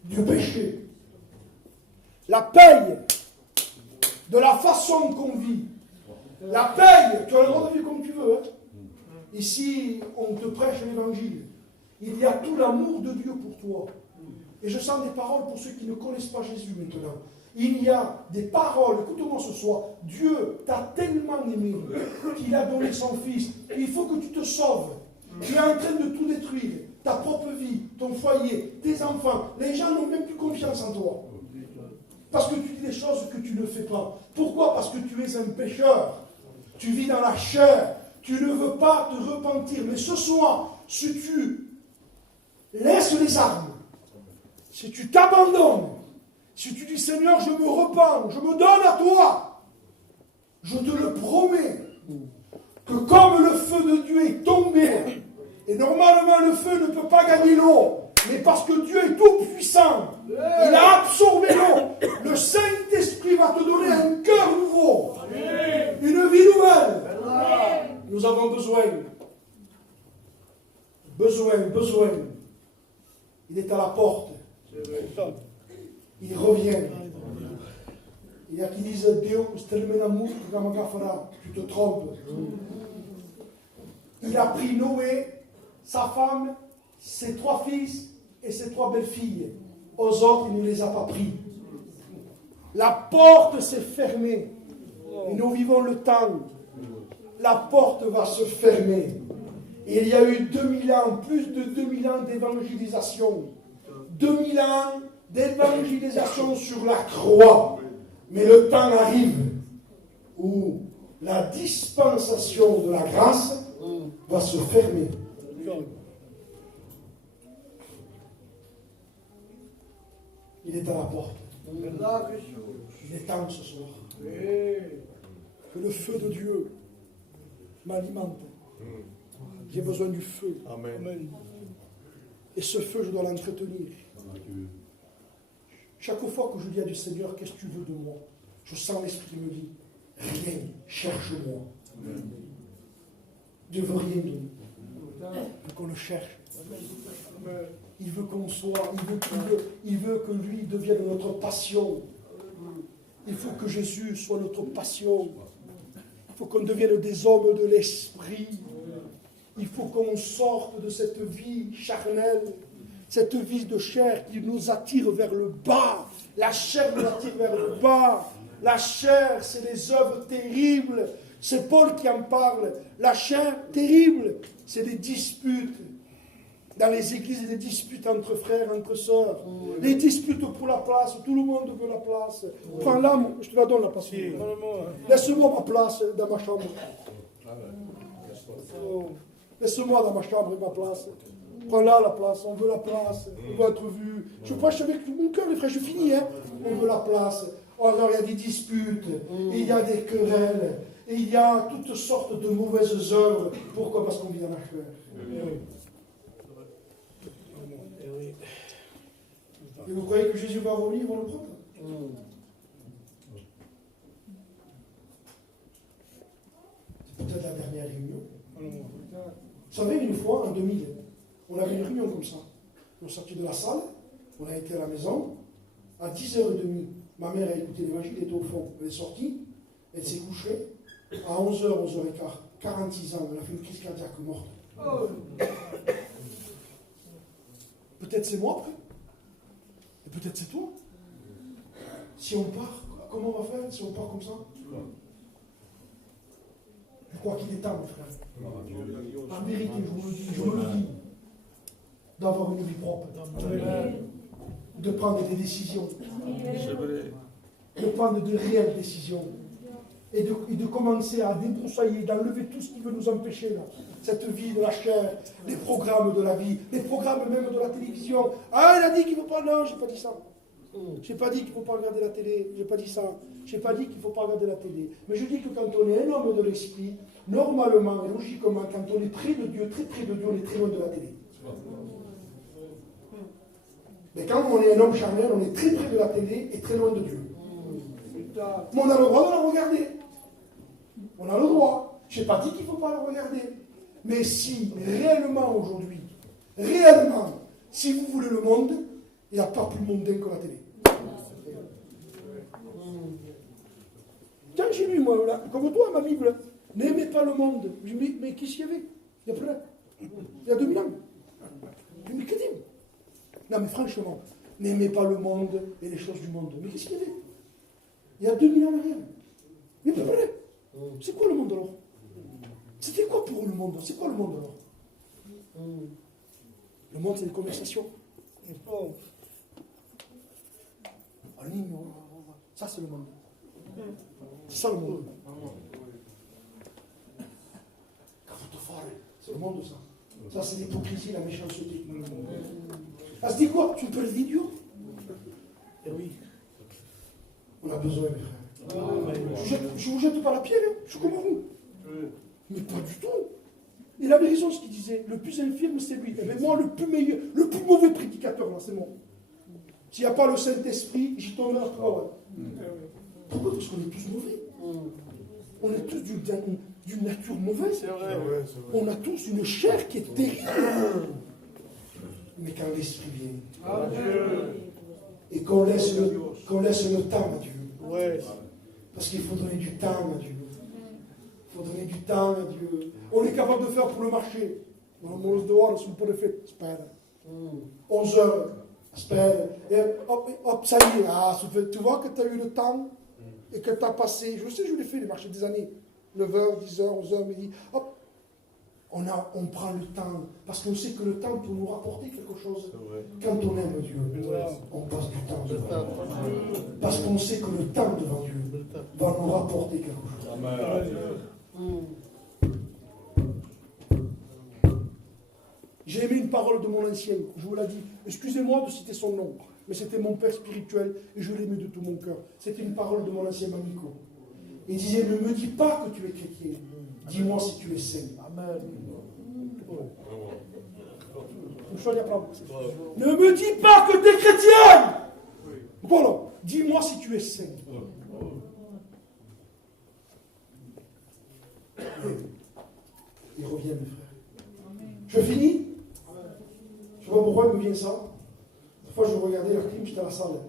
du péché, la paye de la façon qu'on vit, la paye, tu as le droit de vivre comme tu veux. Hein? Ici, on te prêche l'évangile. Il y a tout l'amour de Dieu pour toi. Et je sens des paroles pour ceux qui ne connaissent pas Jésus maintenant. Il y a des paroles, écoute-moi ce soir, Dieu t'a tellement aimé qu'il a donné son Fils. Il faut que tu te sauves. Tu es en train de tout détruire. Ta propre vie, ton foyer, tes enfants. Les gens n'ont même plus confiance en toi. Parce que tu dis des choses que tu ne fais pas. Pourquoi? Parce que tu es un pécheur. Tu vis dans la chair. Tu ne veux pas te repentir. Mais ce soir, si tu laisses les armes, si tu t'abandonnes, si tu dis Seigneur, je me repens, je me donne à toi, je te le promets, que comme le feu de Dieu est tombé, et normalement le feu ne peut pas gagner l'eau, mais parce que Dieu est tout puissant, il a absorbé l'eau, le Saint-Esprit va te donner un cœur nouveau, une vie nouvelle. Nous avons besoin. Il est à la porte. Il revient. Il y a qui disent Dieu, tu te trompes. Il a pris Noé, sa femme, ses 3 fils et ses 3 belles-filles. Aux autres, il ne les a pas pris. La porte s'est fermée. Et nous vivons le temps. La porte va se fermer. Et il y a eu 2000 ans, plus de 2000 ans d'évangélisation. 2000 ans d'évangélisation sur la croix. Mais le temps arrive où la dispensation de la grâce va se fermer. Il est à la porte. Il est temps ce soir. Que le feu de Dieu m'alimente. J'ai besoin du feu. Amen. Et ce feu, je dois l'entretenir. Chaque fois que je dis à du Seigneur, qu'est-ce que tu veux de moi? Je sens l'Esprit me dit, rien, cherche-moi. Dieu veut rien de nous. Il veut qu'on le cherche. Il veut qu'on soit, il veut que lui devienne notre passion. Il faut que Jésus soit notre passion. Il faut qu'on devienne des hommes de l'esprit. Il faut qu'on sorte de cette vie charnelle, cette vie de chair qui nous attire vers le bas. La chair nous attire vers le bas. La chair, c'est les œuvres terribles. C'est Paul qui en parle. La chair, terrible, c'est des disputes. Dans les églises, il y a des disputes entre frères, entre sœurs. Les disputes pour la place, tout le monde veut la place. Prends-la, je te la donne la place. Laisse-moi ma place dans ma chambre. Laisse-moi dans ma chambre ma place. Prends-la la place, on veut la place, on veut être vu. Je prêche avec tout mon cœur, les frères, je finis, hein. On veut la place. Alors il y a des disputes, et il y a des querelles, et il y a toutes sortes de mauvaises œuvres. Pourquoi? Parce qu'on vit dans la chair. Et vous croyez que Jésus va revenir, on le prendre? C'est peut-être la dernière réunion. Vous savez, une fois, en 2000, on avait une réunion comme ça. On est sorti de la salle, on a été à la maison. À 10h30, ma mère a écouté l'évangile, elle était au fond. Elle est sortie, elle s'est couchée. À 11h, 11h15, 46 ans, elle a fait une crise cardiaque morte. Peut-être c'est moi après. Et peut-être c'est toi. Si on part, comment on va faire si on part comme ça? Je crois qu'il est temps, mes frères. En vérité, je vous le dis, d'avoir une vie propre. De prendre des décisions. De prendre de réelles décisions. Et de commencer à débroussailler, d'enlever tout ce qui veut nous empêcher, là. Cette vie de la chair, les programmes de la vie, les programmes même de la télévision. Ah, il a dit qu'il ne faut pas... Non, je n'ai pas dit ça. Je n'ai pas dit qu'il ne faut pas regarder la télé. Je n'ai pas dit ça. Je n'ai pas dit qu'il ne faut pas regarder la télé. Mais je dis que quand on est un homme de l'esprit, normalement et logiquement, quand on est près de Dieu, très près de Dieu, on est très loin de la télé. Mais quand on est un homme charnel, on est très près de la télé et très loin de Dieu. Mais on a le droit de la regarder. On a le droit. Je n'ai pas dit qu'il ne faut pas la regarder. Mais si réellement aujourd'hui, réellement, si vous voulez le monde, il n'y a pas plus mondain que la télé. Quand j'ai lu, moi, là, comme toi, ma Bible, n'aimez pas le monde. Je me dis, mais qu'est-ce qu'il y avait? Il y a plus là. Il y a 2000 ans. Je me dis, que dit? Non, mais franchement, n'aimez pas le monde et les choses du monde. Mais qu'est-ce qu'il y avait? Il y a 2000 ans en arrière. Il n'y a plus rien. C'est quoi le monde alors? C'était quoi pour le monde? C'est quoi le monde alors? Le monde, c'est des conversations. En ligne, ça c'est le monde. C'est ça le monde. C'est le monde, ça. Ça, c'est l'hypocrisie, la méchanceté. Elle se dit quoi? Tu peux le idiot? Eh oui. On a besoin, mes frères. Je ne vous jette pas la pierre, hein. Je suis comme vous. Mais pas du tout. Il avait raison ce qu'il disait. Le plus infirme, c'est lui. Mais moi, le plus meilleur, le plus mauvais prédicateur, là, c'est moi. S'il n'y a pas le Saint-Esprit, j'y tomberai à toi. Pourquoi? Parce qu'on est tous mauvais. On est tous d'une nature mauvaise. C'est vrai. On a tous une chair qui est terrible. Mais quand l'Esprit vient, et qu'on laisse le temps à Dieu. Parce qu'il faut donner du temps à Dieu. Il faut donner du temps à Dieu. On est capable de faire pour le marché. On mange dehors, on peut le faire. Espère. 11 heures. Espère. Et hop, ça y est. Ah, tu vois que tu as eu le temps et que tu as passé. Je sais, je l'ai fait les marchés des années. 9h, 10h, 11h, midi. Hop. On prend le temps. Parce qu'on sait que le temps peut nous rapporter quelque chose. Quand on aime Dieu, on passe du temps devant Dieu. Parce qu'on sait que le temps devant Dieu va nous rapporter quelque chose. Amen. J'ai aimé une parole de mon ancien, je vous l'ai dit. Excusez-moi de citer son nom, mais c'était mon père spirituel et je l'aimais de tout mon cœur. C'était une parole de mon ancien Manico. Il disait, ne me dis pas que tu es chrétien, dis-moi si tu es saint. Amen. Ne me dis pas que tu es chrétien. Voilà, dis-moi si tu es saint. Il revient, mes frères. Je finis. Je ne sais pas pourquoi il me vient ça. Une fois, je regardais le film, j'étais à la salle.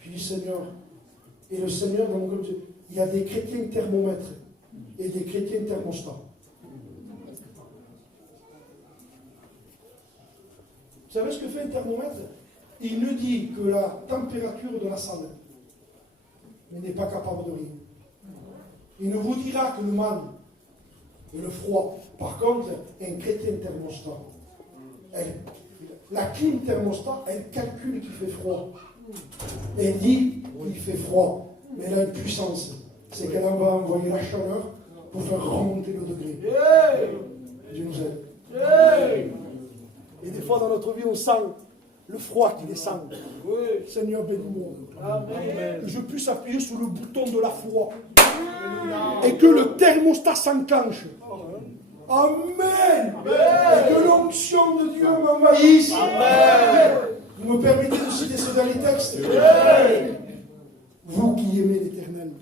Je dis, Seigneur. Et le Seigneur, dans mon cœur, il y a des chrétiens thermomètres et des chrétiens thermostats. Vous savez ce que fait un thermomètre? Il nous dit que la température de la salle mais n'est pas capable de rien. Il ne vous dira que le mal et le froid. Par contre, un chrétien thermostat, la clim thermostat, elle calcule qu'il fait froid. Elle dit qu'il fait froid. Mais elle a une puissance. C'est qu'elle va envoyer la chaleur pour faire remonter le degré. Dieu nous aide. Et des fois dans notre vie, on sent le froid qui descend. Seigneur, bénis-moi. Que je puisse appuyer sur le bouton de la foi. Et que le thermostat s'enclenche. Amen. Et que l'onction de Dieu m'envahisse. Vous me permettez de citer ce dernier texte. Vous qui aimez l'Éternel,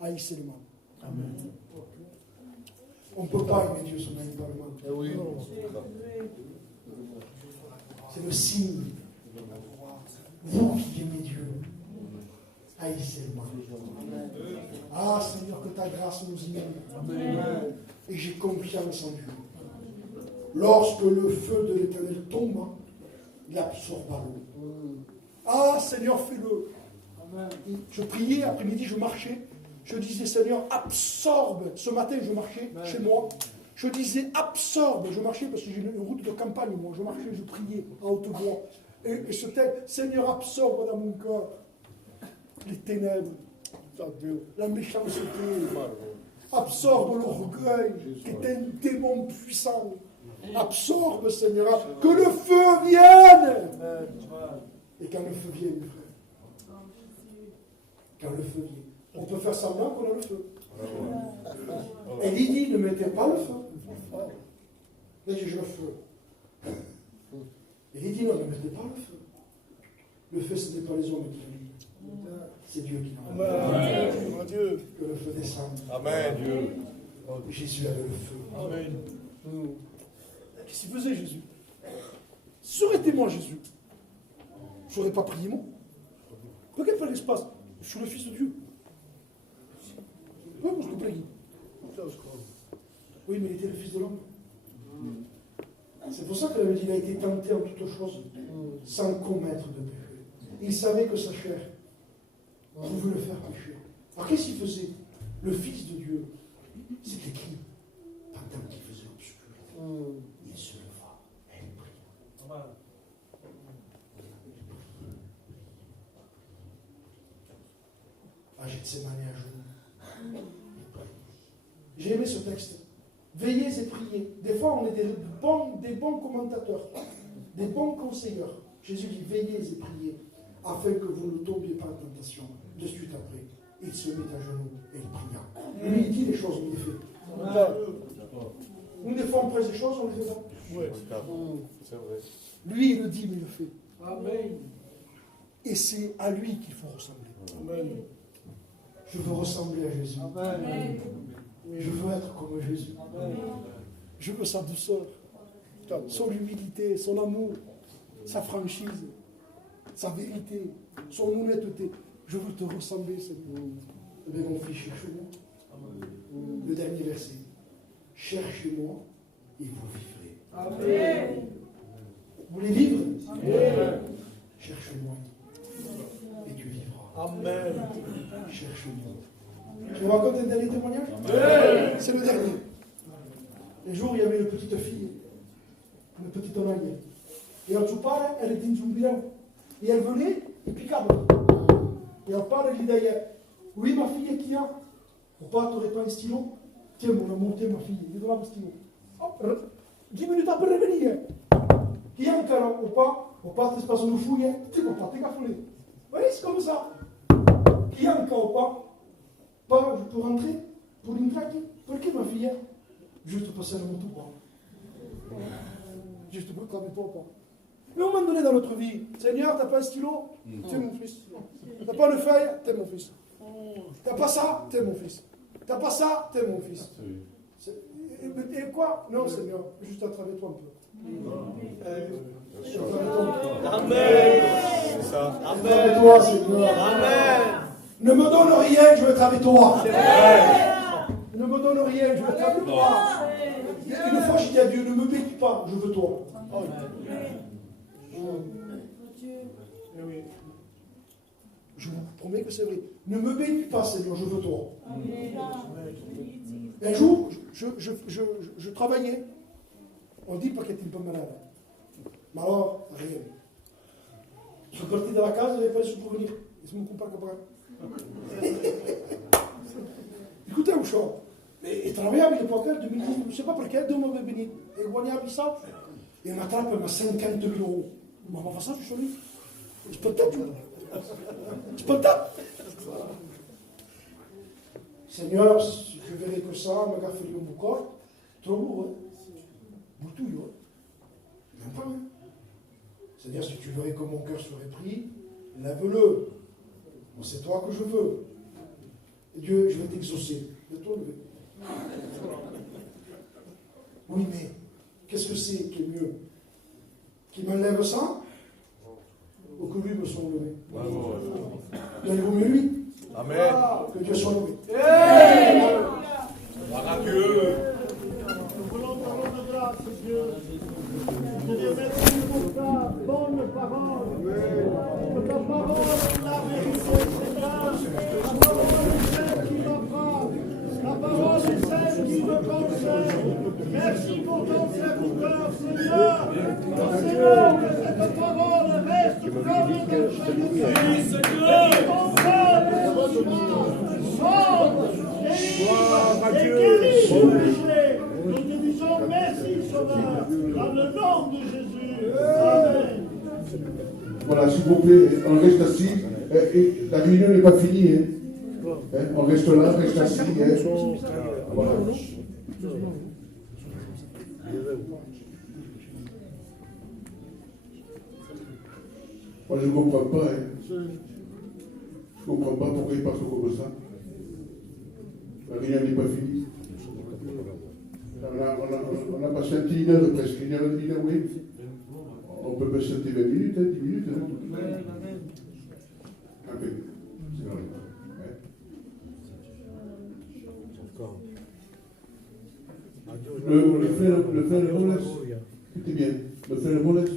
haïssez le mal. Amen. On ne peut pas aimer Dieu sans haïr le mal. C'est le signe. Vous qui aimez Dieu, haïssez le mal. Ah Seigneur, que ta grâce nous inonde. Et j'ai confiance en Dieu. Lorsque le feu de l'Éternel tombe, il absorbe l'eau. Ah Seigneur, fais-le. Je priais, après-midi, je marchais. Je disais, Seigneur, absorbe. Ce matin, je marchais chez moi. Je disais, absorbe. Je marchais parce que j'ai une route de campagne, moi. Je marchais, je priais à haute voix. Et ce tel, Seigneur, absorbe dans mon cœur les ténèbres, la méchanceté. Absorbe l'orgueil, qui est un démon puissant. Absorbe, Seigneur, que le feu vienne. Et quand le feu vient, mes frères, quand le feu vient, on peut faire semblant qu'on a le feu. Et il dit, ne mettez pas le feu. Mais j'ai le feu. Et il dit, non, ne mettez pas le feu. Le feu, ce n'est pas les hommes qui l'ont. C'est Dieu qui l'a. Amen. Que le feu descende. Amen. Jésus avait le feu. Amen. Qu'est-ce qu'il faisait, Jésus? Si ça aurait été moi, Jésus, je n'aurais pas prié moi. Regarde pas l'espace. Je suis le Fils de Dieu. Oui, moi je le prie. Oui, mais il était le Fils de l'homme. C'est pour ça qu'il avait dit qu'il a été tenté en toutes choses, sans commettre de péché. Il savait que sa chair pouvait le faire pécher. Alors qu'est-ce qu'il faisait? Le Fils de Dieu, c'était qui? Pendant qu'il faisait l'obscurité, il se leva et il pria. À Gethsémani à genoux. J'ai aimé ce texte. Veillez et priez. Des fois, on est des bons commentateurs, des bons conseillers. Jésus dit, veillez et priez, afin que vous ne tombiez pas en tentation. De suite après, il se mit à genoux et il pria. Lui, il dit les choses, on les fait. Nous, des fois, on presse des choses, on les fait pas. Oui, c'est vrai. Lui, il le dit, mais il le fait. Amen. Et c'est à lui qu'il faut ressembler. Amen. Je veux ressembler à Jésus. Amen. Je veux être comme Jésus. Amen. Je veux sa douceur, son humilité, son amour, sa franchise, sa vérité, son honnêteté. Je veux te ressembler, Seigneur. Eh bien, mon fils, cherche-moi. Le dernier verset. Cherchez-moi et vous vivrez. Amen. Vous voulez vivre? Amen. Cherche-moi et tu vivras. Amen. Cherche-moi. Je vous raconte un dernier témoignage? Amen. C'est le dernier. Un jour, il y avait une petite fille, une petite onaille. Et elle parle, elle était dans un bureau. Et elle venait, et picable. Et elle parle, elle dit d'ailleurs, oui, ma fille, qui a? Papa, tu n'aurais pas un stylo? Tiens, mon amour, tiens, ma fille, il est là le stylo. 10 minutes après, revenir. Qui a encore? Papa, tu se passes une fouille? Tiens, papa, t'es caffolé. Oui, c'est comme ça. Qui a encore? Papa, je peux rentrer? Pour une claque? Pour qui, ma fille? Juste passer le moto, pas. Juste pour clamer toi, pas. Mais à un moment donné dans notre vie, Seigneur, t'as pas un stylo? T'es mon fils. T'as pas une feuille? T'es mon fils. T'as pas ça? T'es mon fils. T'as pas ça? T'es mon fils. Et quoi? Non, Seigneur, juste à travers toi un peu. Amen. C'est ça. Amen. Avec toi, Seigneur. Amen. Ne me donne rien, je veux être avec toi. Ne me donne rien, je veux être avec toi. Une fois, je dis à Dieu, ne me bénis pas, je veux toi. Eh oui. Je vous promets que c'est vrai. Ne me bénis pas, Seigneur, je veux toi. Un jour, je travaillais. On dit pas qu'il était un peu malade. Mais alors, rien. Je suis parti de la case, je n'avais pas su pour venir. Ils me comprennent pas. Écoutez, où je suis. Et travaillais avec le poker de 2010, je ne sais pas pour quel, 2 m'avait béni. Et on a ça. Et il m'attrape, il m'a 50 000 euros. Mais on va faire ça, je suis allé. Je peux peut-être. Je peux peut-être. Seigneur, si je verrais que ça, me gaffe le mon corps, trop lourd, hein. Boutou, hein. Même pas, hein. C'est-à-dire, si tu verrais que mon cœur serait pris, lève-le. Moi, c'est toi que je veux. Et Dieu, je vais t'exaucer. De toi, lever. Oui, mais qu'est-ce que c'est qui est mieux? Qu'il m'enlève ça ou que lui me soit levé? Il vaut mieux lui. Amen. Que Dieu soit loué. Gloire à Dieu. Nous voulons parler de grâce, Dieu. Je te remercie pour ta bonne parole. Pour ta parole, la vérité, Seigneur. La parole est celle qui m'apprend. La parole est celle qui me conseille. Merci pour ton serviteur, Seigneur. Oh Seigneur, que cette parole reste comme une enchaînement. Oui, Seigneur. Ton cœur est sauve, délivre et guérit du péché. Nous te disons merci, Sauveur, dans le nom de Jésus. Amen. Voilà, s'il vous plaît, on reste assis. La réunion n'est pas finie. Hein. On reste là, reste assis. Hein. Voilà. Moi, je ne comprends pas. Hein. Je ne comprends pas pourquoi il parle comme ça. La réunion n'est pas finie. On a passé un petit heure, presque une heure, oui. On peut passer 20 minutes, 10 minutes. Hein. Un peu. C'est vrai. Le frère Rollès, écoutez bien, le frère Rollès,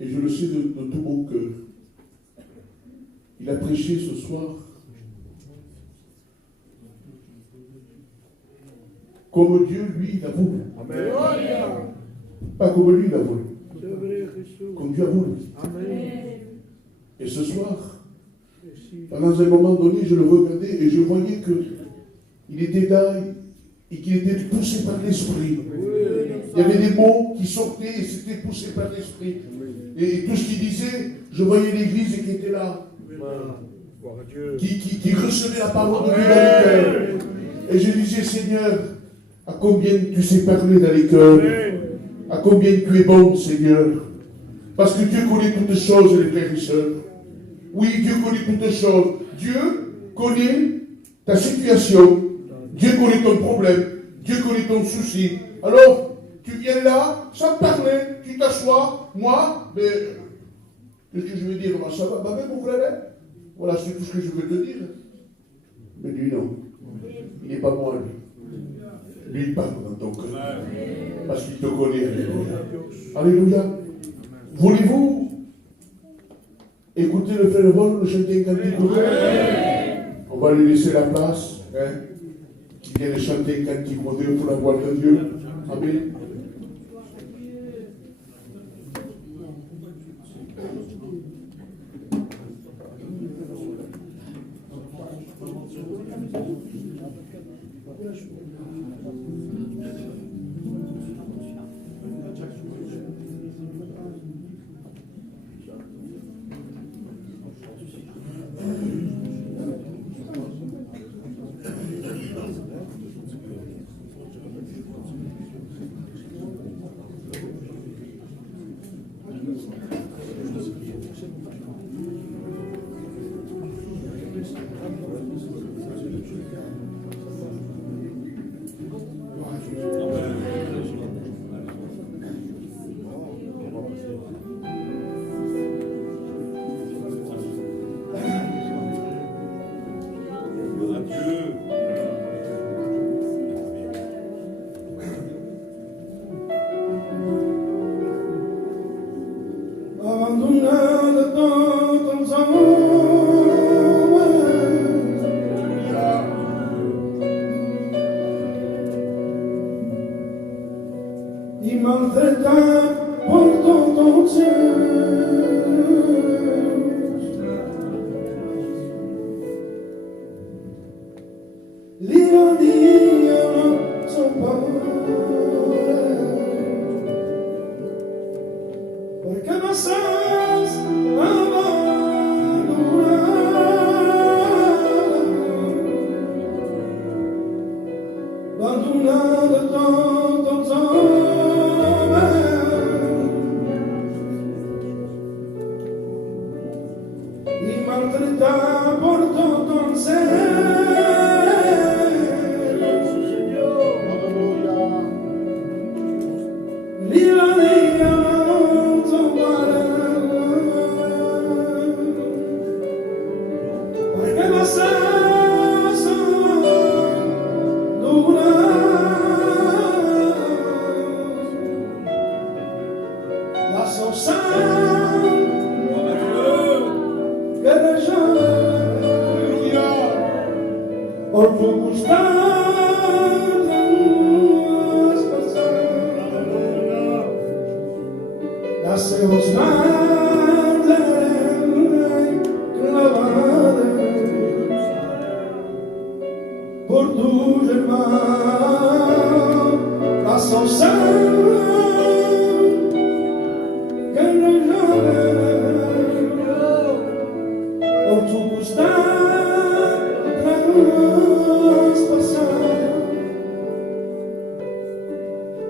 et je le sais de tout mon cœur, il a prêché ce soir comme Dieu, lui, l'a voulu. Amen. Pas comme lui l'a voulu. Comme Dieu a voulu. Amen. Et ce soir, pendant un moment donné, je le regardais et je voyais qu'il était là et qu'il était poussé par l'esprit. Il y avait des mots qui sortaient et c'était poussé par l'esprit. Et tout ce qu'il disait, je voyais l'église qui était là. Qui recevait la parole de Dieu dans les cœurs. Et je disais, Seigneur, à combien tu sais parler dans les cœurs? À combien tu es bon, Seigneur? Parce que Dieu connaît toutes choses, les frères et sœurs. Oui, Dieu connaît toutes choses. Dieu connaît ta situation. Dieu connaît ton problème. Dieu connaît ton souci. Alors, tu viens là, sans parler, tu t'assois. Moi, mais qu'est-ce que je veux dire? Ça va, bah, mon frère? Voilà, c'est tout ce que je veux te dire. Mais lui, non. Il n'est pas moi, lui. Lui, il parle dans ton cœur. Parce qu'il te connaît. Alléluia. Alléluia. Voulez-vous écouter le frère Vol, le chanter un cantique? On va lui laisser la place. Hein, qui vient de chanter un cantique pour la gloire de Dieu. Amen. i maltraitat per tot el temps. Li va dir a son pare perquè m'estàs abandonat de tots els homes i maltraitat per tot el cel. Li va dir a son pare perquè m'estàs abandonat. La seu sang que deixava al teu costat has passat. Les seves mans eren clavades per tu, germà. La seu sang que deixava al teu costat has passat.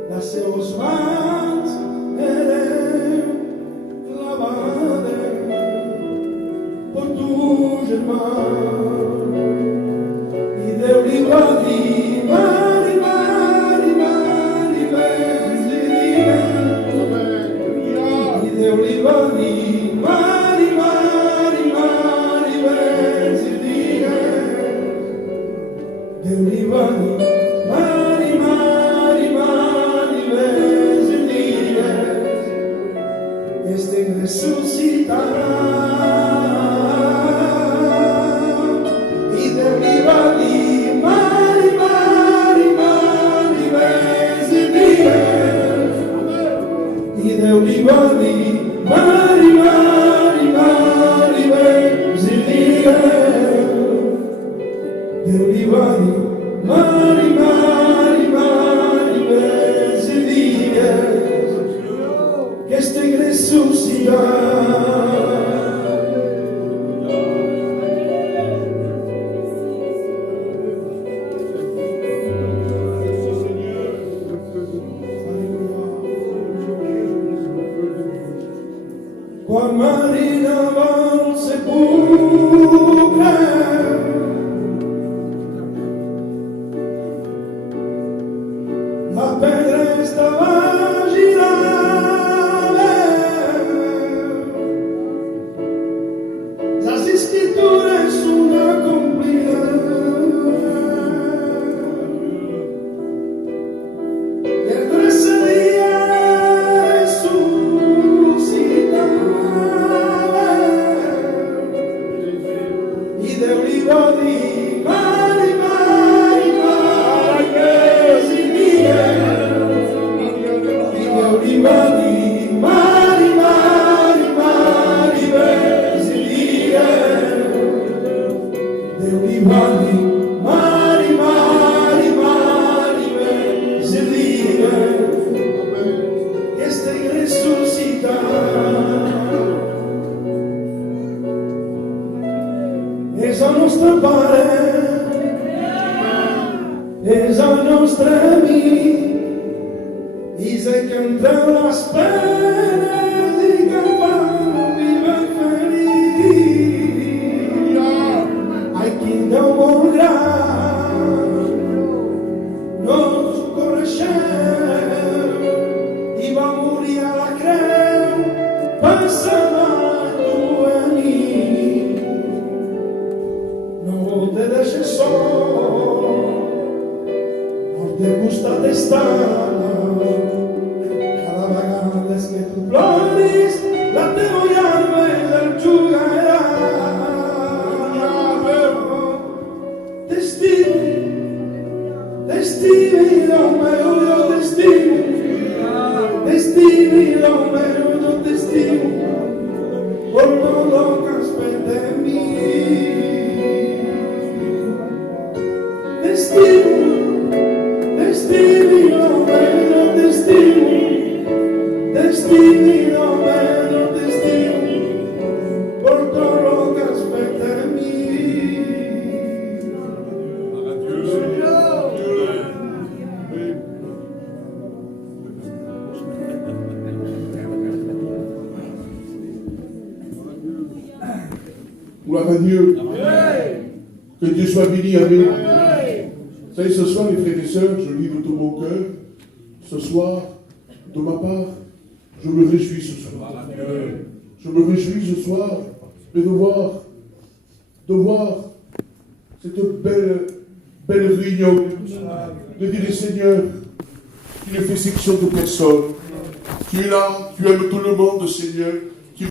Les seves mans eren clavades per tu, germà. I Déu li va dir, Mari, Mari, Mari, vés i digues. I Déu li va dir, Mari, Mari, Mari, vés i digues. Déu li va dir, Mari, Mari, Mari, vés i digues. Estic ressuscitat. I Déu li va dir, Mari, Mari, Mari, vés i digues. I Déu li va dir, Mari, Mari, Mari, vés i digues. Déu li va dir, Mari, Mari, Mari, vés i digues que estic ressuscitat. Quan m'arribava al sepulcre la pedra estava girada, les escritures una compliren. I el tercer dia ressuscitava. I Déu li va dir, Mari, Mari, Mari, vés i digues. I Déu li va dir, Mari, Mari, Mari, vés i digues. Déu li va dir, Mari, Mari, Mari, vés i digues que estic ressuscitat. És el nostre Pare, és el nostre amic, és el que em treu les penes i que em fa viure feliç. Ai, quin Déu molt gran, no ens ho coneixem, i va morir a la creu pensant en tu i mi. No te deixes sol, al teu costat està. Cada vegada que tu ploris, la teva llarga l'enxugarà. T'estimo, Déu meu, jo t'estimo. destini lo meno destini, portano che aspettami. Destini lo meno destini, destini lo meno destini, portano che aspettami. Gloire à Dieu. Que Dieu soit béni. Amen. Vous savez, ce soir, les frères et sœurs, je le dis de tout mon cœur, ce soir, de ma part, je me réjouis ce soir. Je me réjouis ce soir de voir cette belle réunion, de dire, Seigneur, tu ne fais section de personne. Tu es là, tu aimes tout le monde, Seigneur.